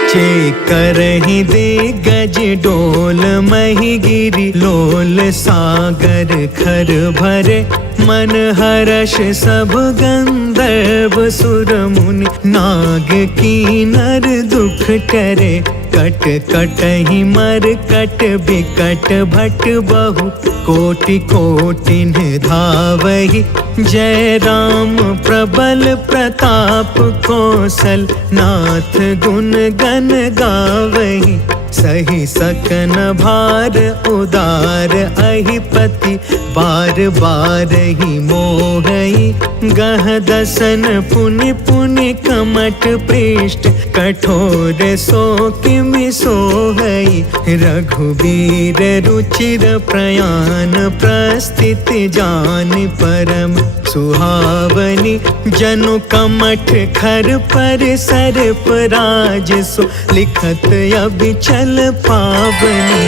चेकरहि दिग्गज डोल महि गिरि, लोल सागर खर भरे। मन हर्ष सब गंधर्व सुर मुनि, नाग कीनर दुख करे। कट कटहि मर कट बिकट भट बहु, कोटि कोटिन धावहि। जय राम प्रबल प्रताप कौशल, नाथ गुण गण गावहि। सही सकन भार उदार अहिपति, बार बार ही मोहई। गह दसन पुनि पुनि कमट पृष्ठ, कठोर सो किमि सोहई। रघुवीर रुचिर प्रयाण, प्रस्थिति जान परम सुहावनी। जनु कमठ खर पर सर्प राज सो, लिखत अबिचल पावनी।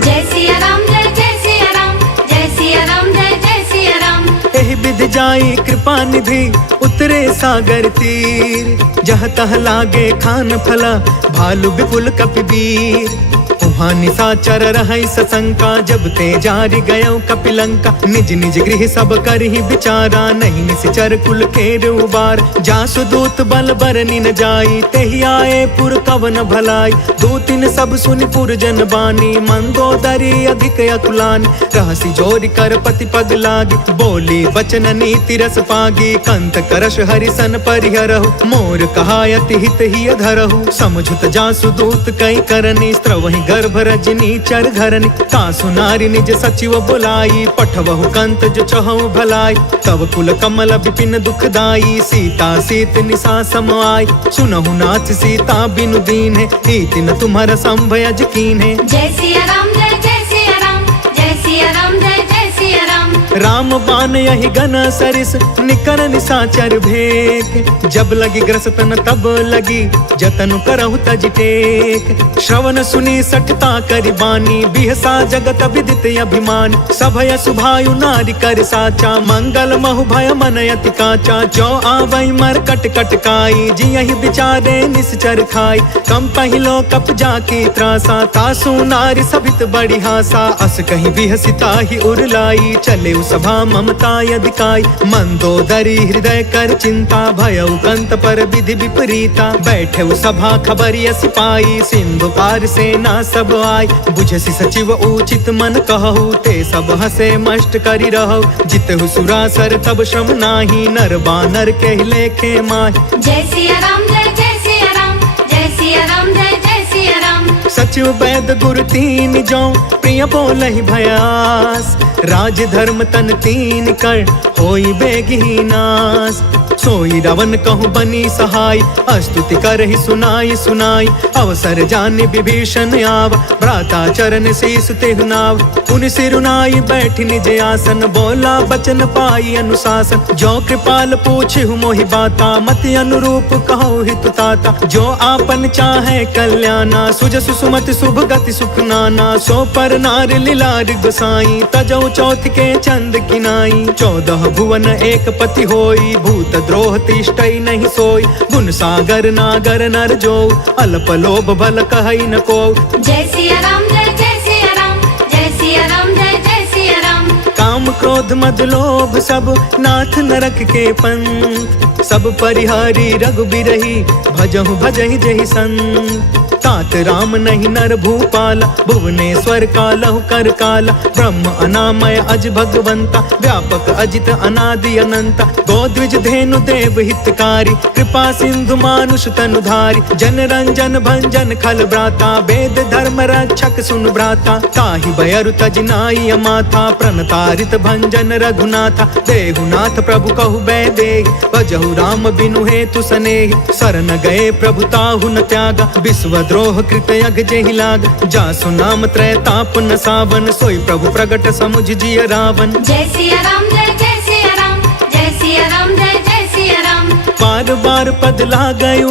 जय सिया राम जय जय सिया राम, जय सिया राम जय जय सिया राम। एहि विधि जाई कृपा निधि, उतरे सागर तीर। जह तह लागे खान फला, भालु विपुल कपिवीर। वहाँ निशाचर रहै सशंका, जब ते जारि गयो कपिलंका। निज निज गृह सब करहि विचारा, नहीं निश्चर कुल केर उबार। जासु दूत बल बरनि न जाई, तेहि आए पुर कवन भलाई। दूतिन सब सुनि पुर जन बानी, मंदोदरी अधिक अकुलानी। रहसि जोरि कर पति पग लागी, बोली वचन नीति रस पागी। कंत करश हरिसन परिहरहु, मोर कहायति हित ही धरहु। समझुत जासु दूत कई करनी, स्त्रवहि गर्भ रजनी चर घरनी। तासु नारी निज सचिव बुलाई, पठवहु कंत जो चहु भलाई। तब कुल कमल विपिन दुखदाई, सीता सीत निशा सम आई। सुनहु नाथ सीता बिनु दीन है, रीति न तुम्हारा संभयज कीन है। जय सिया राम जय जय सिया राम, जय सिया राम जय जय सिया राम। राम बान यही गन सरिस, निकर निशाचर भेक। जब लगी ग्रसतन तब लगी, जतनु करहु तज टेक। श्रवण सुनी सठता करि बानी, बिहसा जगत विदित अभिमान। सभय सुभायु नारी कर साचा, मंगल महु भय मन अति काचा। जो आवै मर कट कट काई, जियहि विचारे निश्चर खाई। कम पहिलो कप जाकी त्रासा, तासु नारी सभित बड़ी हासा। अस कहीं बिहसिता ही उरलाई, चले सभा ममता यदिकाय मंदोदरी हृदय कर चिंता भयउ कंत पर विधि विपरीता बैठे सभा खबरिय सिपाही सिंधु पार सेना सब आई बुझसी सचिव उचित मन कहु ते सब हसे मष्ट करी रहु जितहु सुरासर तब श्रम नाही नर बानर के लेखे माही जय सिया राम जय जय सिया राम जय सिया राम जय जय सिया राम सचिव वैद गुरु तीन जो प्रिय बोलहि भयास राज धर्म तन तीन कर होई बेगी नास सोई रावण कहूँ बनी सहाय अस्तुति करहि सुनाई सुनाई अवसर जाने विभीषण आव भ्राता चरण शीस तेहु नाव पुनि सिरुनाई बैठ निज आसन बोला बचन पाई अनुशासन जो कृपाल पूछहु मोहि बाता मति अनुरूप कहो हित ताता जो आपन चाहे कल्याणा सुजसु सुमति शुभ गति सुख नाना सो पर नार लीलार गोसाई तजौ चौथ के चंद किनाई 14 भुवन एक पति होई भूत द्रोह तिष्ठई नहीं सोई गुण सागर नागर नर जो अल्प लोभ भल कहई न को जय सिया राम जय जय सिया राम जय सिया राम जय जय सिया राम काम क्रोध मद लोभ सब नाथ नरक के पंथ सब परिहारी रघुबीरहि भजहु भजहि जहि संत तात राम नहीं नर भूपाला भुवनेश्वर कालहु कर काला ब्रह्म अनामय अज भगवंता व्यापक अजित अनादि अनंता गोद्विज धेनु देव हितकारी कृपा सिंधु मानुष तनुधारी जन रंजन भंजन खल भ्राता वेद धर्म रक्षक सुन भ्राता ताहि भयरु तज नाई अमाथा प्रणतारित भंजन रघुनाथा देहुनाथ प्रभु कहु बै देहि भजहु राम बिनु हेतु सनेहि शरण गए प्रभु ताहु न त्यागा विश्व द्रोह कृत यग जेहि लाग जासु नाम त्रय ताप न सावन सोई प्रभु प्रगट समुझ जिय रावण जय सिया राम जय जय सिया राम जय सिया राम जय जय सिया राम बार बार पद लागयु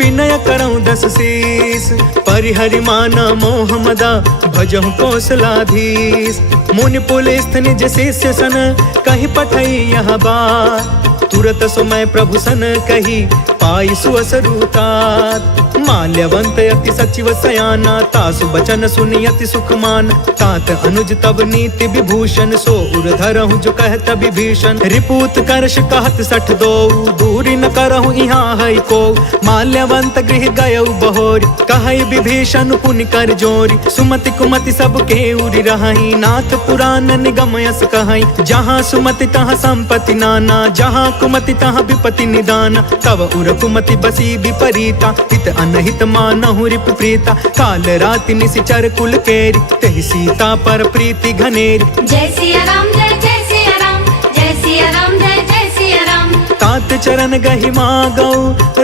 विनय करऊं 10 शीस परिहरि माना मोह मदा भजहु कौशलाधीश मुनि पुलिस निज शिष्य सन कहि पठई यह बात तुरत समय प्रभु सन कही पाई सुअसरुतात माल्यवंत अति सचिव सयाना तासु बचन सुनि अति सुखमान तात अनुज तब नीति विभूषण सो उर धरहु जो कहत विभीषण रिपूत करश कहत 62 दूरी न करहु यहाँ है को माल्यवंत गृह गयउ बहोरी कहई विभीषण पुनि कर जोरी सुमति कुमति सब के उरि रहई नाथ पुराण निगम यस कहई जहाँ सुमति तहाँ संपत्ति नाना जहाँ कुमति तहाँ विपत्ति निदान तब उर कुमति बसी विपरीता हित अनहित मानहु रिप प्रीता काल राति निशिचर कुल केरी तेहि सीता पर प्रीति घनेरी जय सिया राम जय जय सिया राम जय सिया राम जय जय सिया राम तात चरण गहि मागौ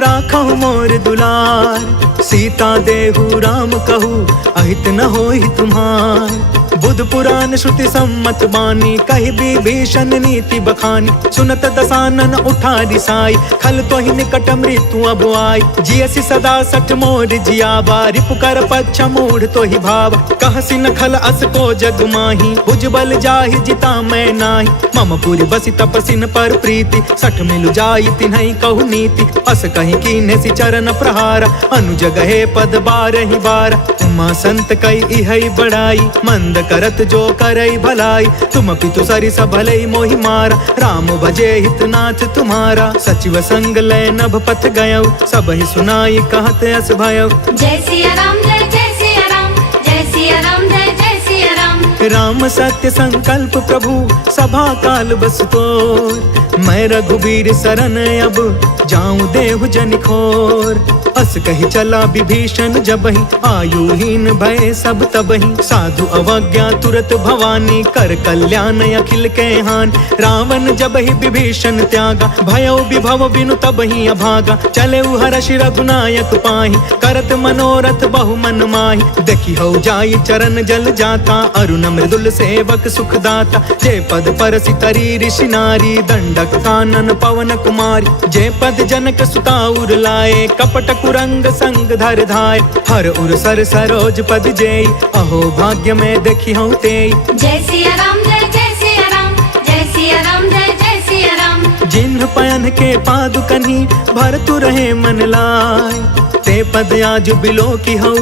राखहु मोर दुलार सीता देहु राम कहू अहित न होहि तुम्हार बुध पुराण श्रुति सम्मत बानी कहि विभीषण नीति बखानी सुनत दसानन उठा रिसाई खल तो ही निकट मृत्यु अब आई जियसि सदा सठ मोर जियाबा रिपु कर पच्छ मूढ़ तो ही भाव कहसि न खल अस को जग माही भुजबल जाहि जिता मैं नाही मम पुरि बसि तपसिन पर प्रीति सठ मिलु जाई तिन्हई कहु नीति अस कहि कीन्हे चरण प्रहार अनुज गहे पद बारहि बार उमा संत कई इहई बड़ाई मंद करत जो करई भलाई तुम पितु सरिस भलई मोहि मारा राम भजे हितनाथ तुम्हारा सचिव संग लय नभ पथ गयउ सब ही सुनाई कहत अस भयउ जय सिया राम जय जय सिया राम जय सिया राम जय जय सिया राम राम सत्य संकल्प प्रभु सभा काल बस तोर मैं रघुबीर शरण अब जाऊं देहु जन खोर अस कही चला विभीषण जबहि आयुहीन भय सब तबहि साधु अवज्ञा तुरत भवानी कर कल्याण अखिल के हान रावण जबहि विभीषण त्यागा भयो विभव बिनु तबहि अभागा चले हर्षि रघुनायक पाहि करत मनोरथ बहु मन माहि देखी हो जाई चरण जल जाता अरुण मृदुल सेवक सुखदाता जे पद पर सितरी ऋषि नारी दंडक कानन पवन कुमारी जे पद जनक सुताउर लाए कपट कुरंग संग धर धाय हर उर सर सरोज पद जेई अहो भाग्य में देखी हूँ तेई जय सिया राम जय जय सिया राम जय सिया राम जय जय सिया राम जिन्ह पयन के पादुकनी भरतु रहे मन लाय ते पद आज बिलो की हऊ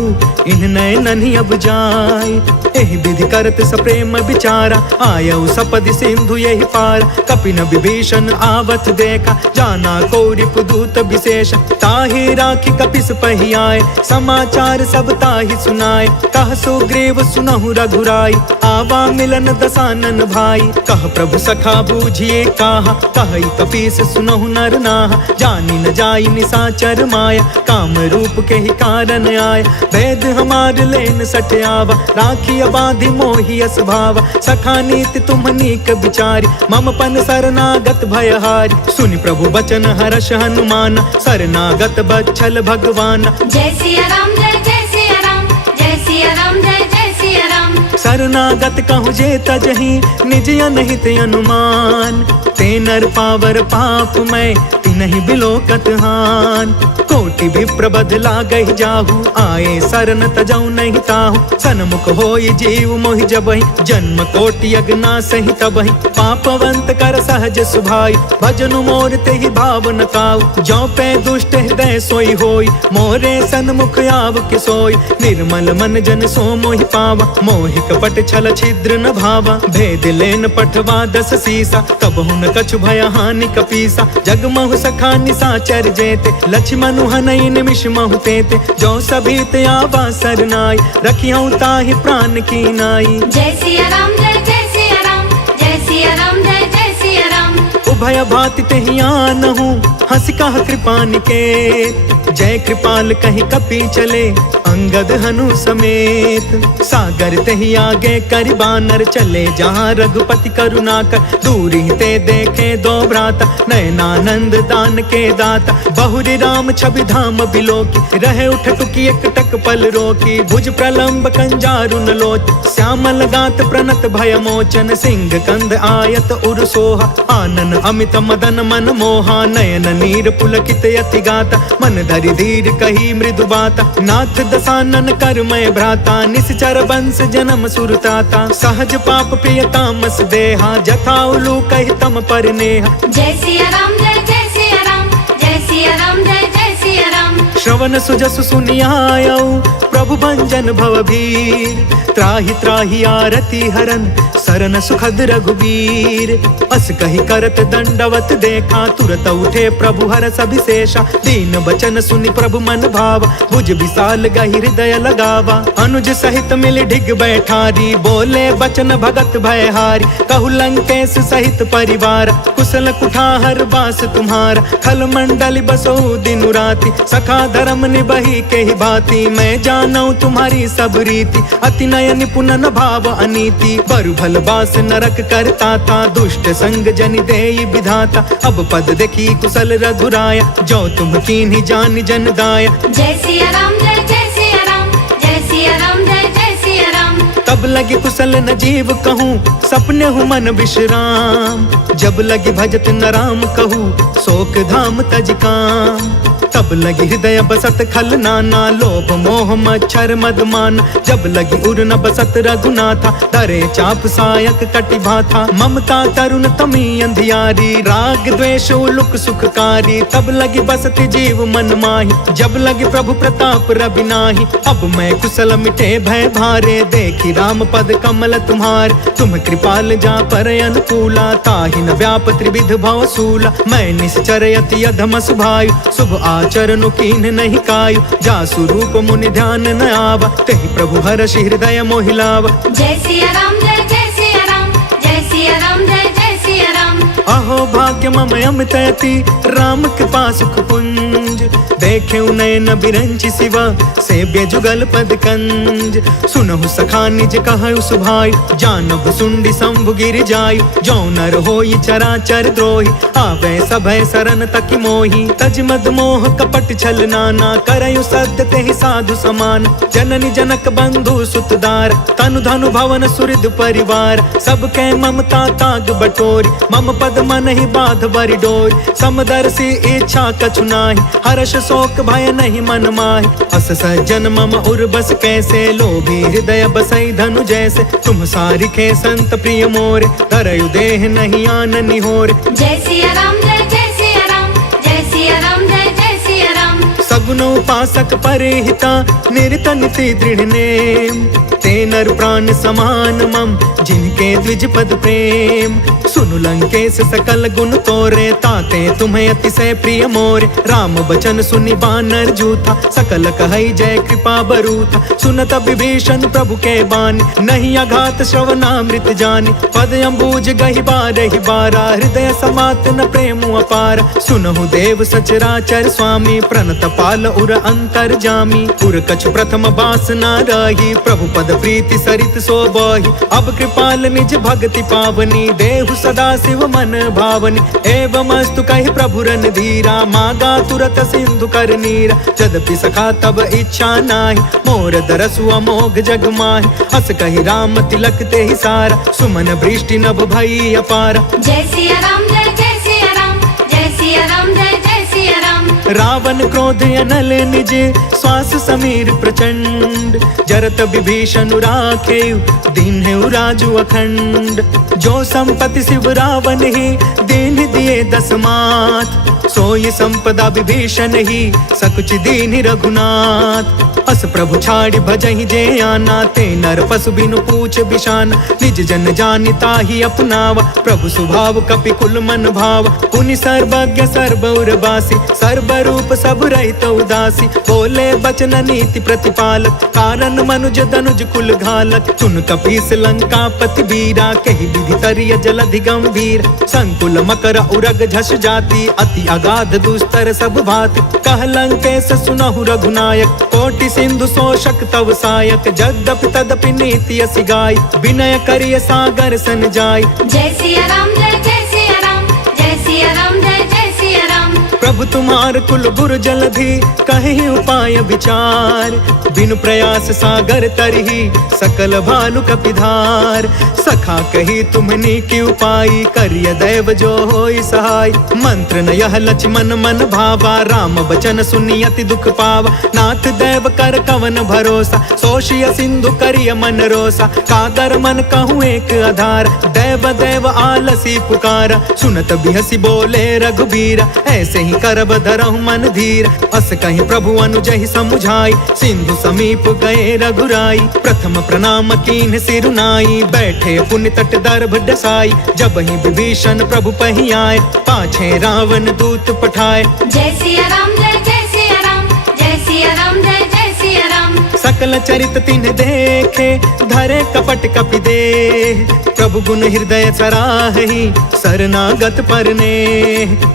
इन नयनन ही अब जाय। एहि विधि करत सप्रेम विचारा आयऊ सपदि सिंधु यही पार। कपिन विभीषण आवत देखा जाना कौरिप दूत विशेष। ताहि राखी कपिस पहियाए समाचार सब ताहि सुनाए। कह सुग्रीव सुनहु रघुराई आवा मिलन दसानन भाई। कह प्रभु सखा बूझिए काहा कहि कपीस सुनहु नर नाहा। जानि न जाई निसाचर माया काम रूप के ही कारण आय। वेद हमार लेन सठ आवा राखी बाधि मोहि यस भावा। सखा नीति तुम नीक विचारी मम पन शरणागत भयहारी। सुनि प्रभु बचन हर्ष हनुमान शरणागत बच्छल भगवान। जय सिया राम जय जय सिया राम जय सिया राम जय जय सिया राम। शरणागत कहूँ जे तजहि निज अनहित अनुमान। ते नर पावर पाप मैं तिनहि बिलोकत हान। कोटि विप्र बदला गहि जाहु आए शरण तजौ नहीं ताहु। सन्मुख होई जीव मोहि जबहि जन्म कोटि अगना सहि तबहि। पापवंत कर सहज सुभाई भजनु मोर तेहि भाव न काऊ। जौ पे दुष्ट हृदय सोई होई मोरे सन्मुख आव के सोई। निर्मल मन जन सो मोहि पावा मोहि कपट छल छिद्र न भावा। भेद लेन पठवा दस सीसा तब हुन कछु भय हानि कपीसा। जगमहु सखा निसाचर जेते लक्ष्मण हनई निमिष महु तेते। जो सभीत आवा सरनाई रखियौ ताहि प्राण की नाई। जय सिया राम जय जय सिया राम जय सिया राम जय जय सिया राम। उभय भाति तेहि आनहु हंस कह कृपा निकेत। जय कृपाल कहीं कपि चले अंगद हनु समेत। सागर तेहि आगे करि बानर चले जहाँ रघुपति करुणा कर। दूरी ते देखे दो भ्राता नयनानंद दान के दाता। बहुरी राम छवि धाम बिलोकी रहे उठ टुकी एक टक पल रोकी। भुज प्रलंब कंजारुन लोच श्यामल गात प्रणत भय मोचन। सिंह कंद आयत उर सोहा आनन अमित मदन मन मोहा। नयन नीर पुलकित यति गाता मन धरि धीर कही मृदु बाता। नाथ दसानन कर मैं भ्राता निश्चर वंश जन्म सुरताता। सहज पाप प्रिय तामस देहा जथा उलू कहि तम पर नेहा। जय सिया राम जय जय सिया राम जय सिया राम जय जय सिया राम। श्रवण सुजसु सुनियायऊ प्रभु भंजन भवभीर। त्राहि त्राहि आरती हरन सरन सुखद रघुबीर। अस कहि करत दंडवत देखा तुरत उठे प्रभु हरष अभिषेषा। दीन बचन सुनि प्रभु मन भावा भुज विशाल गहि हृदय लगावा। अनुज सहित मिल ढिग बैठारी बोले बचन भगत भयहारी। कहु लंकेश सहित परिवार कुशल कुठाहर बास तुम्हारा। खल मंडल बसो दिनु राति सखा धर्म निबही के ही भांति। मैं जानऊ तुम्हारी सब रीति अति नय निपुण न भाव अनीति। बरु भल बास नरक करता था दुष्ट संग जनि देई विधाता। अब पद देखी कुशल रघुराया जो तुम कीन्ही जानि जन दाया। जय सिया राम जय जय सिया राम जय सिया राम जय जय सिया राम। तब लगे कुशल न जीव कहूँ सपने हूँ मन विश्राम। जब लगे भजत न राम कहूँ शोक धाम तज काम। तब लगी हृदय बसत खल नाना लोभ मोह मच्छर मदमान। जब लगी उर न बसत रघुनाथा डरे चाप सायक कटि भाथा। ममता तरुण तमी अंधियारी राग द्वेष उलुक सुखकारी। तब लगी बसत जीव मन माही जब लगी प्रभु प्रताप रवि नाही। अब मैं कुशल मिटे भय भारे देखी राम पद कमल तुम्हार। तुम कृपाल जा पर अनुकूला ताहि न व्याप त्रिविध भवसूला। मैं निश्चर यति अधम सुभायु शुभ आचरण कीन्ह नहीं कायु। जासु रूप मुनि ध्यान न आवा तेहि प्रभु हर्षि हृदय मोहिलावा। जय सिया राम जय जय सिया राम जय सिया राम जय जय सिया राम। अहो भाग्य मम अमित अति राम कृपा सुख पुंज। देखे नयन बिरंचि शिवा सेव्य जुगल पद कंज। सुनहु सखा निज कहु सुभाई जानब सुंडी शंभु गिर जायु। जो नर होई चराचर द्रोही आवे सभय शरण तकि मोही। तज मद मोह कपट छल नाना करयु सत्य तेहि साधु समान। जननी जनक बंधु सुतदार तनु धनु भवन सुहृद परिवार। सबके ममता ताग बटोरी मम पद मन ही बाध बरि डोरी। समदर्शी इच्छा कछु नाही हर्ष शोक भय नहीं मन माहि। अस सज्जन मम उर बस कैसे लोभी हृदय बसई धनु जैसे। तुम सारिखे संत प्रिय मोरे धरयु देह नहीं आन निहोरे। जय सिया राम जय जय सिया राम जय सिया राम जय जय सिया राम। सगुन उपासक परिहिता निरत नीति दृढ़ नेम। ते नर प्राण समान मम जिनके द्विज पद प्रेम। सुनु लंकेश सकल गुण तोरे ताते तुम्हें अतिशय प्रिय मोरे। राम बचन सुनि बानर जूथा सकल कहई जय कृपा बरूथा। सुनत विभीषण प्रभु के बानी नहीं अघात श्रवणामृत जानी। पद अम्बुज गहि बारहि बारा हृदय समात न प्रेम अपार। सुनहु देव सचराचर स्वामी प्रणत पाल उर अंतर जामी। उर कछु प्रथम बास न रही प्रभु पद प्रीति सरित सोबहि। अब कृपाल निज भक्ति पावनी देहु सदा शिव मन भावनी। एवं अस्तु कहि प्रभु रन धीरा मागा तुरत सिंधु कर नीरा। यद्यपि सखा तब इच्छा नाही मोर दरसु अमोघ जग माहि। हस कहि राम तिलक ते ही सारा सुमन वृष्टि नभ भई अपारा। जय सिया राम जय जय सिया राम जय सिया राम जय जय सिया राम। रावण क्रोध अनल निज श्वास समीर प्रचंड। जरत विभीषण राखे दीन्हु राजु अखंड। जो संपत्ति शिव रावण ही दीन दिए दस मात। सोई संपदा विभीषण ही सकुच दीन रघुनाथ। अस प्रभु छाड़ी भजहि जे आना ते नर पशु बिनु पूछ बिशान। निज जन जानिता ही अपनावा प्रभु स्वभाव कपि कुल मन भाव। पुनि सर्वज्ञ सर्वौर बासी सर्वरूप सब रहित उदासी। बोले बचन नीति प्रतिपालक कारण मनुज धनुज कुल घालक। चुन कपीस लंका पति वीरा कहि विधि तरिय जलधि गंभीर। संकुल मकर उरग झस जाति अति अगाध दुस्तर सब भाति। कह लंकेश सुनहु रघुनायक कोटि सिंधु शोषक तव सायक। जद्यपि तदपि नीति असि गाय विनय करिय सागर सन जाय। जय सिया राम जय जय सिया राम जय सिया राम जय जय सिया राम। प्रभु तुम्हार कुल गुर जलधि कहि उपाय विचार। बिनु प्रयास सागर तरही सकल भालु कपिधार। सखा कही तुम्हनी की उपाय करिय दैव जो होई सहाय। मंत्र न यह लक्ष्मण मन भावा राम बचन सुनि अति दुख पावा। नाथ दैव कर कवन भरोसा सोशिय सिंधु करिय मन रोसा। कागर मन कहूँ एक आधार दैव दैव आलसी पुकारा। सुनत बिहसी बोले रघुबीरा ऐसे ही करब धरहु मन धीर। अस कहीं प्रभु अनुजहि समुझाई सिंधु समीप गए रघुराई। प्रथम प्रणाम कीन्ह सिरुनाई बैठे पुण्य तट दर्भ डसाई। जब ही विभीषण प्रभु पहि आए पाछे रावण दूत पठाए। जय सिया राम जय जय सिया राम जय सिया राम जय जय सिया राम। सकल चरित तिन्ह देखे धरे कपट कपि देह। प्रभु गुण हृदय सराहि शरणागत परने।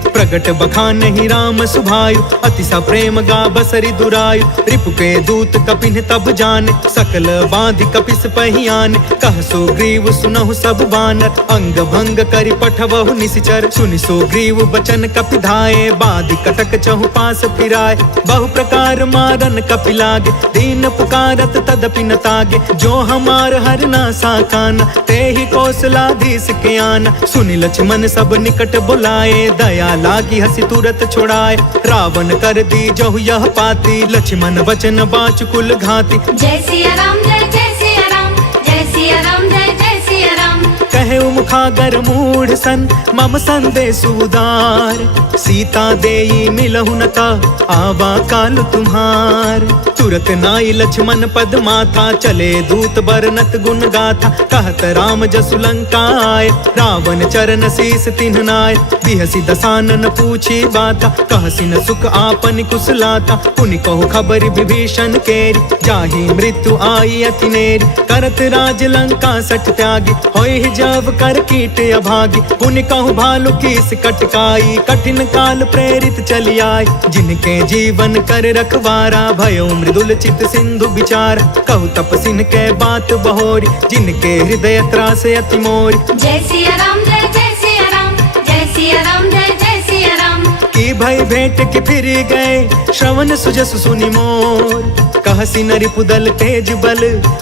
प्रगट बखानहि राम सुभायु अति सप्रेम गा बसरि दुरायु। रिपु के दूत कपिन तब जाने सकल बांधि कपिस पहियाने। कह सुग्रीव सुनहु सब बानर अंग भंग करि पठवहु निशिचर। सुनि सुग्रीव बचन कपि धाये बाधि कटक चहु पास फिराए। बहु प्रकार मारन कपि लागे दीन पुकारत तदपि न तागे। जो हमार हर ना साकाना ते ही कौशलाधीश के आना। सुनि लक्ष्मण सब निकट बुलाए दया लागी हसी तुरत छोड़ाए। रावण कर दी जहु यह पाती लक्ष्मण बचन बाच कुल घाती। जय सिया राम जय जय सिया राम जय सिया राम जय जय सिया राम। कहे मुखागर मूढ़ सन मम संदेश उदार। सीता देई मिलहु नता आवा काल तुम्हार। तुरत नाई लक्ष्मण पद माथा चले दूत बरनत गुण गाथा। कहत राम जसु लंका आए रावण चरण शीस तिन्ह नाय। बिहसी दसानन पूछी बाता कहसी न सुख आपन कुशलाता। पुनि कहु खबर विभीषण केरी जाहि मृत्यु आई अति नेरी। करत राज लंका सठ त्यागी होई जब कर कीट अभागी। पुनि कहु भालु कीस कटकाई कठिन काल प्रेरित चली आई। जिनके जीवन कर रखवारा भयो मृदुल चित सिंधु विचार। कहु तपसिन के बात बहोरी जिनके हृदय त्रास अति मोरी। जय सिया राम जय जय सिया राम जय सिया राम जय जय सिया राम। की भय भेंट के फिर गए श्रवण सुजस सुनि मोर। कहसी नरि पुदल तेज बल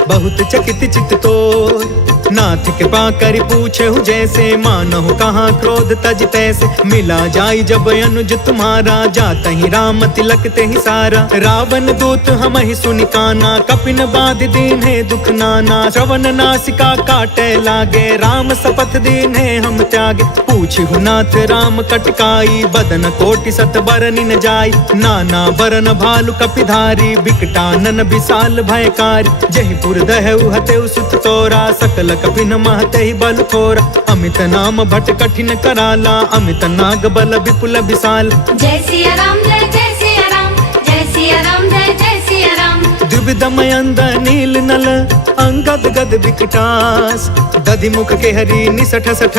बहुत चकित चित तोर। नाथ कृपा करि पूछे जैसे मानहु कहाँ क्रोध तज तैसे। मिला जाई जब अनुज तुम्हारा जाता ही राम तिलक ते ही सारा। रावण दूत हम ही सुनि काना कपिन बाध दीन है दुख नाना। श्रवण नासिका काटे लागे राम शपथ दीन है हम त्यागे। पूछहु नाथ राम कटकाई बदन कोटि सत बरनि न जाई। नाना बरन भालु कपिधारी बिकटानन विशाल भयकारी। जहि पुर दहु हतेउ सुत तोरा सकल कपिन महते बल थोरा। अमित नाम भट कठिन कराला अमित नाग बल विपुल विशाल। जय सिया राम जय जय सिया राम जय सिया राम जय जय सिया राम। द्विविधमयंद नील नल अंगद गद विकटास। दधि मुख के हरि निसठ सठ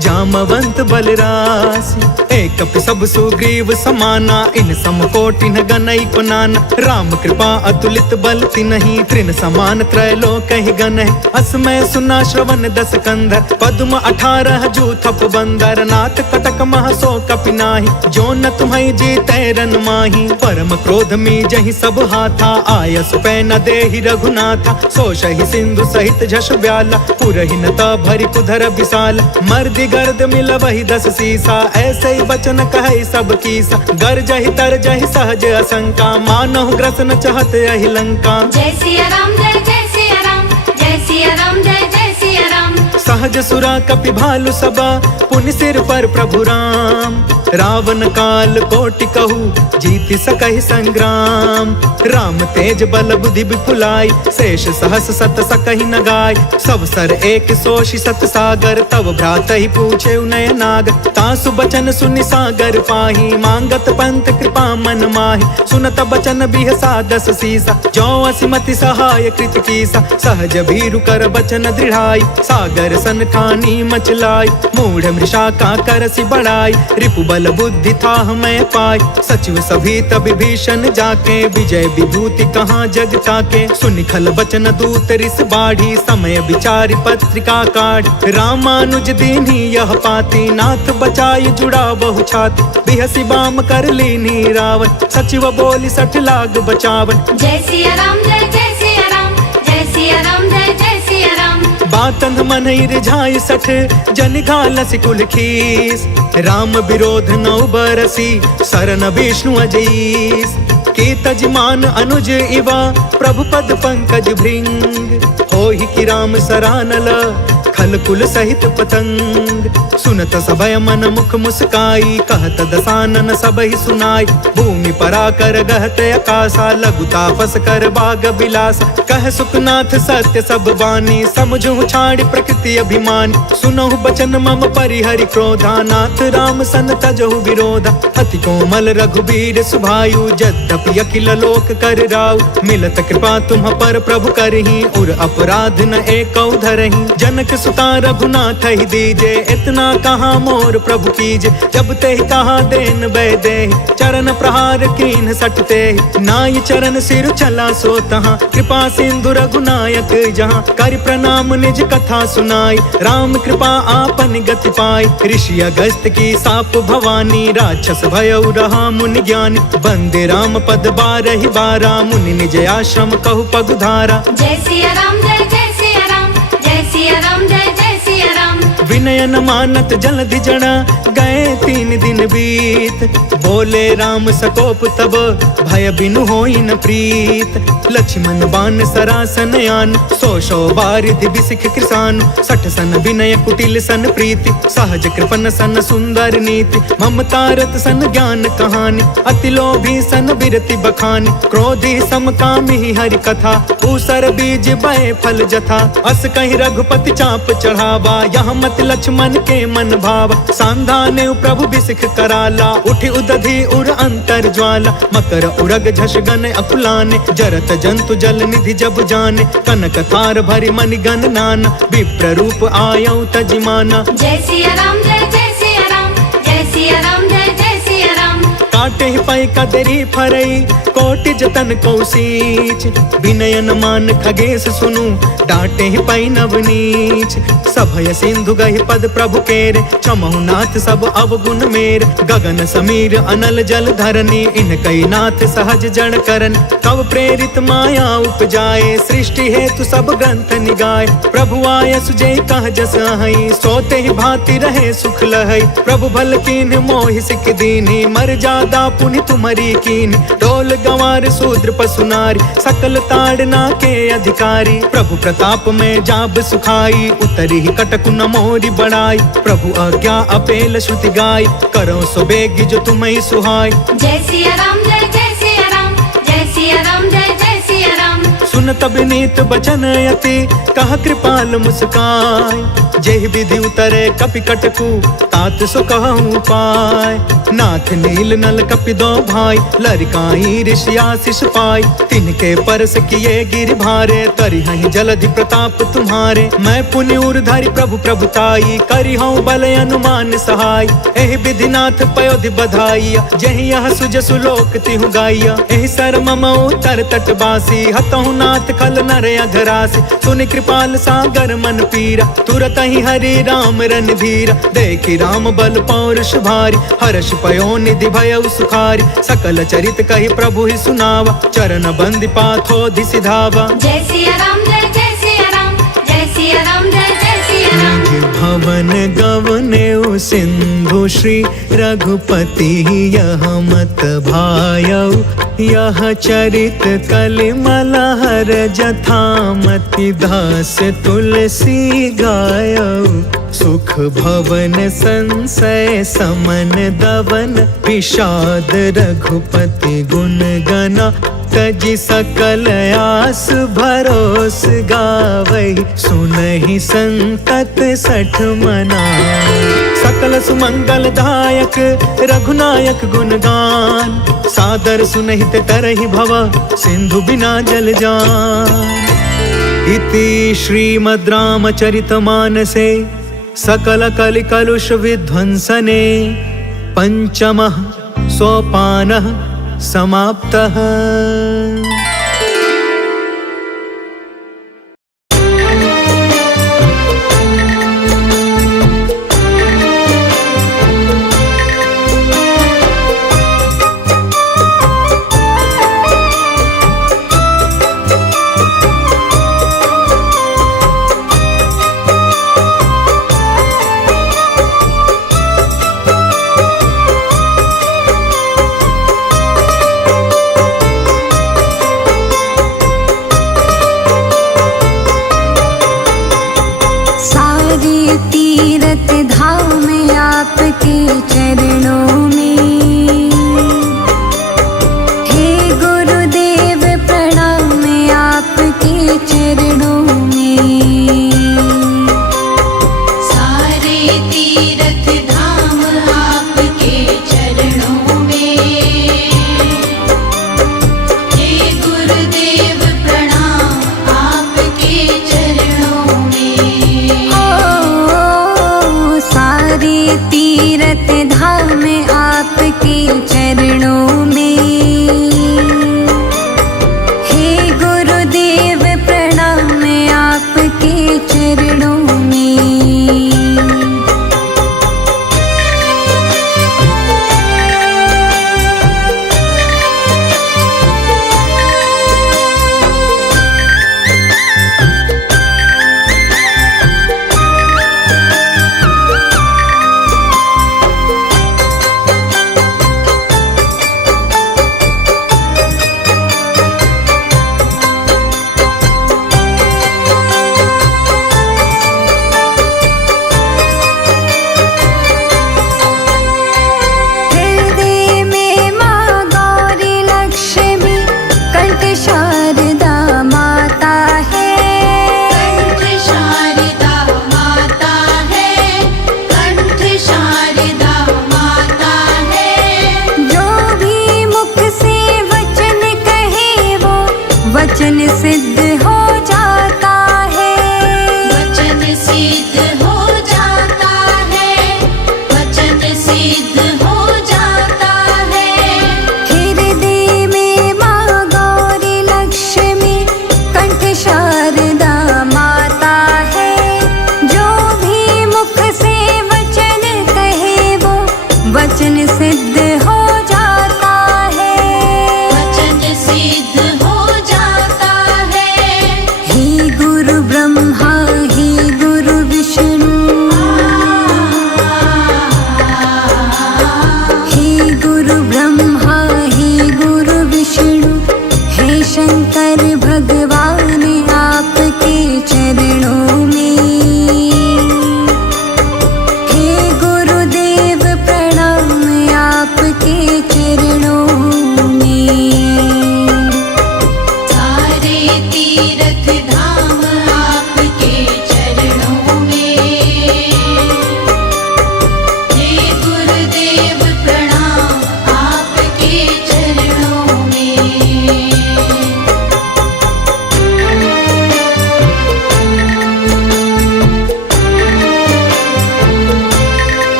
जामवंत बलरास। एक कपि सब सुग्रीव समाना इन सम कोटि न गनई को नाना। राम कृपा अतुलित बल तिन्हि तृण समान त्रैलोक ही गण है। असमय सुना श्रवण दस कंधर पद्म 18 जू थप बंदर। नाथ कटक महसो कपि नाही जो न तुम्हें जीते रन माही। परम क्रोध में जहि सब हाथा आयस पै न देहि रघुनाथा। सोषहि सिंधु सहित झस ब्याला पुरहि न भरि कुधर विशाल। मर्दि गर्द मिलवहि 10 सीसा ऐसे ही बचन कहे सब कीसा। गर्जहि तरजहि सहज असंका मानहु ग्रसन चहत यहि लंका। जय सिया राम जय जय सिया राम जय सिया राम जय जय सिया राम। सहज सुरा कपि भालु सबा पुनि सिर पर प्रभु राम। रावण काल कोटि कहू जीति सकहि संग्राम। राम तेज बल बुद्धि विपुलाई शेष सहस सत सकहि न गाय। सब सर एक सोषि सत सागर तब भ्रात ही पूछे उनय नाग। तासु बचन सुनि सागर पाही मांगत पंथ कृपा मन माही। सुनत बचन बिहसा 10 सीसा जो असिमति सहाय कृत कीसा। सहज भीरु कर बचन दृढ़ाई सागर सन ठानी मचलाई। मूढ़ मृषा का करसि बढ़ाई रिपु बल बुद्धि था मैं पाई। सचिव सभी तब विभीषण जाके विजय विभूति कहाँ जग ताके। सुनि खल बचन दूत रिस बाढ़ी समय विचारि पत्रिका काढ़ी। रामानुज दीन्ही यह पाती नाथ बचाई जुड़ा बहु छाती। बिहसी बाम कर लीनी रावण सचिव बोली 60 लाग बचावन। जय सिया राम जय जय सिया राम जय सिया राम जय जय सिया राम। बातंध मनहि रिझाई 60 जन घालसि कुल खीस। राम विरोध 9 बरसी शरण विष्णु अजीस। के तजमान अनुज इवा प्रभु पद पंकज भृंग। होहि कि राम सरानल खल कुल सहित पतंग। सुनत सभय मन मुख मुस्काई कहत दसानन सबहि सुनाई। भूमि परा कर गहत आकाशा लघु तापस कर बाग बिलासा। कह सुखनाथ सत्य सब बानी समझु छाड़ी प्रकृति अभिमानी। सुनहु बचन मम परिहरि क्रोधा नाथ राम सन तजहु विरोधा। अति कोमल रघुबीर सुभायु यद्यपि अखिल लोक कर राउ। मिलत कृपा तुम पर प्रभु करही उर अपराध न एकौ धरही। जनक सुता रघुनाथ ही दीजे इतना कहाँ मोर प्रभु कीजे। जब ते कहा देन बैदे चरण प्रहार कीन सटते। नाई चरण सिर चला सो तहाँ कृपा सिंधु रघुनायक जहाँ। कर प्रणाम निज कथा सुनाई राम कृपा आपन गति पाई। ऋषि अगस्त की साप भवानी राक्षस भयउ रहा मुनि ज्ञानी। बंदे राम पद 12 बारा मुनि निज आश्रम कहु पगुधारा। जय सिया राम जय जय सिया राम जय सिया राम जय जय सिया राम। विनय न मानत जलधि जड़ा गए 3 दिन बीत। बोले राम सकोप तब भय बिनु होई न प्रीत। लक्ष्मण बान सरासन यान 100 बारिधि बिसिख कृसान। 60 सन विनय कुटिल सन प्रीति सहज कृपन सन सुंदर नीति। ममता रत सन ज्ञान कहानी अति लोभी सन बिरति बखानी। क्रोधी समकामी हरि कथा ऊसर बीज बय फल जथा। अस कहीं रघुपति चाप चढ़ावा यहाँ मत लक्ष्मण के मन भावा। सांधाने प्रभु बिसिख कराला उठी उदधि उर अंतर ज्वाला। मकर उरग झष गन अकुलाने जरत जंतु जल निधि जब जाने। कनक थार भरि मनि गण नाना विप्र रूप आयौ तजिमाना। जय सिया राम जय जय सिया राम जय सिया राम जय जय सिया राम। काटे पै कदरी फरई कोटि जतन कौशीच। विनयन मान खगेश सुनु डांटे पै नवनीच। सभय सिंधु गहि पद प्रभु केरे, चमहु नाथ सब अवगुण मेर। गगन समीर अनल जल धरनी, इनकई नाथ सहज जड़ करन। तब प्रेरित माया उपजाए, सृष्टि हेतु सब ग्रंथ निगाए। प्रभु आय सुजय कह जस हई, सोते ही भांति रहे सुख लहई। प्रभु भल कीन मोहि सिख दीनी, मर जादा पुनि तुम्हारी कीन। डोल गंवार शूद्र पशु नारी, सकल ताड़ना के अधिकारी। प्रभु प्रताप में जाब सुखाई, उतरी ही कटकु न मोरी बढ़ाई। प्रभु आज्ञा अपेल श्रुति गाय, करो सो बेगी जो तुम्हें सुहाय। जय सिया राम जय जय सिया राम, जय सिया राम जय जय सिया राम। सुन तब नीत बचन यति, कह कृपाल मुस्काय। जेहि विधि उतरे कपि कटकु, तात सो कहूँ पाय। नाथ नील नल कपि दो भाई, लरिकाई ऋषि आशीष पाई। तिनके परस किए गिर भारे, तरिहहि जलधि प्रताप तुम्हारे। मैं पुनि उरधरि प्रभु प्रभुताई, करी हूँ बल अनुमान सहाय। एहि विधि नाथ पयोधि बधाई, जहि यह सुज सुलोक तिहु गाइया। एहि सर मम उतर तटवासी, हतहु नाथ खल नर अघरासी। सुनि कृपाल सागर मन पीरा, तुरत ही हरि राम रणधीरा। देखि राम बल पौरुष भारी, हर्ष पयो निधि भयउ सुखारी। सकल चरित कहि प्रभु ही सुनावा, चरण बंदि पाथोधि सिधावा। जय सिया राम जय जय सिया राम, जय सिया राम जय जय सिया राम। निज भवन गवनेउ सिंधु श्री रघुपति, यह मत भायउ। यह चरित कलिमल हर जथामति, दास तुलसी गायउ। सुख भवन संशय समन दवन, विषाद रघुपति गुण गना। तजि सकल आस भरोस गावै, सुनहि संतत सठ मना। सकल सुमंगल दायक रघुनायक गुणगान, सादर सुनहित तरहि भव सिंधु बिना जल जान। इति श्रीमद् रामचरितमानसे सकल कलि कलुष विध्वंसने, पंचमः सोपानः समाप्तः।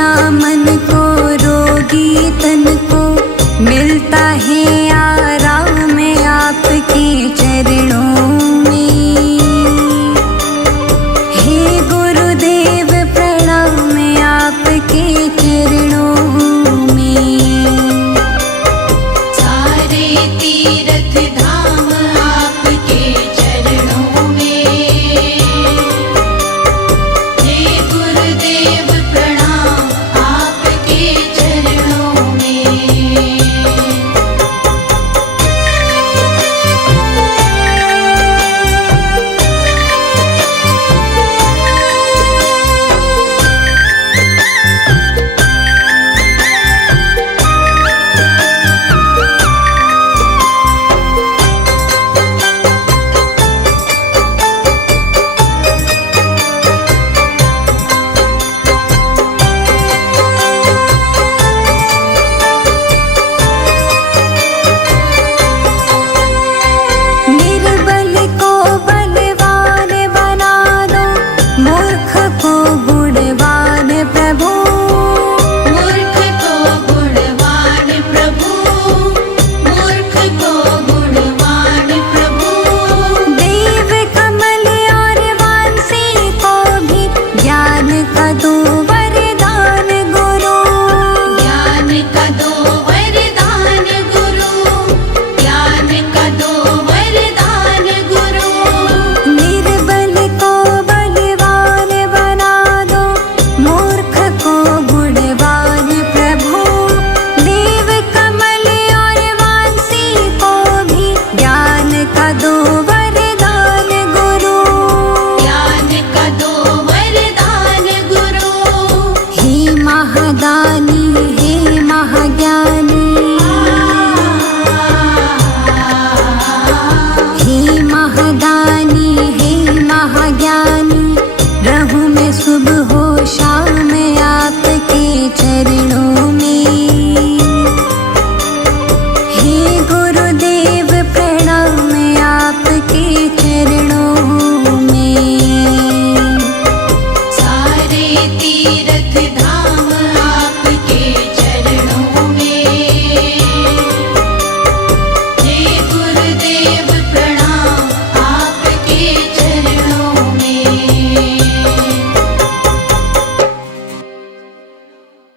रोगियां मन को, रोगी तन को, मिलता है आराम आपके चरणों में। हे गुरुदेव प्रणाम आपके चरणों में। सारे तीर्थ धाम आपके चरणों में। हे गुरुदेव प्रणाम आपके चरणों में। निर्बल को बलवान बना दो, मूर्ख को गुणवान प्रभु। मूर्ख को गुणवान प्रभु, मूर्ख को गुणवान प्रभु। देव कमल और वांसी को भी ज्ञान का दो वरदान गुरु। ज्ञान का दो वरदान गुरु, ज्ञान का दो वरदान गुरु। निर्बल को बलवान बना दो, मूर्ख को गुणवान प्रभु। देव कमल और वांसी को भी ज्ञान का दो वरदान गुरु। ज्ञान का दो वरदान गुरु। हे महादानी हे महाज्ञानी, हे महादानी हे महाज्ञानी, रहूं मैं सुबह हो शाम आपके चरणों में। हे गुरुदेव प्रणाम आपके चरणों में। सारे तीर्थ धाम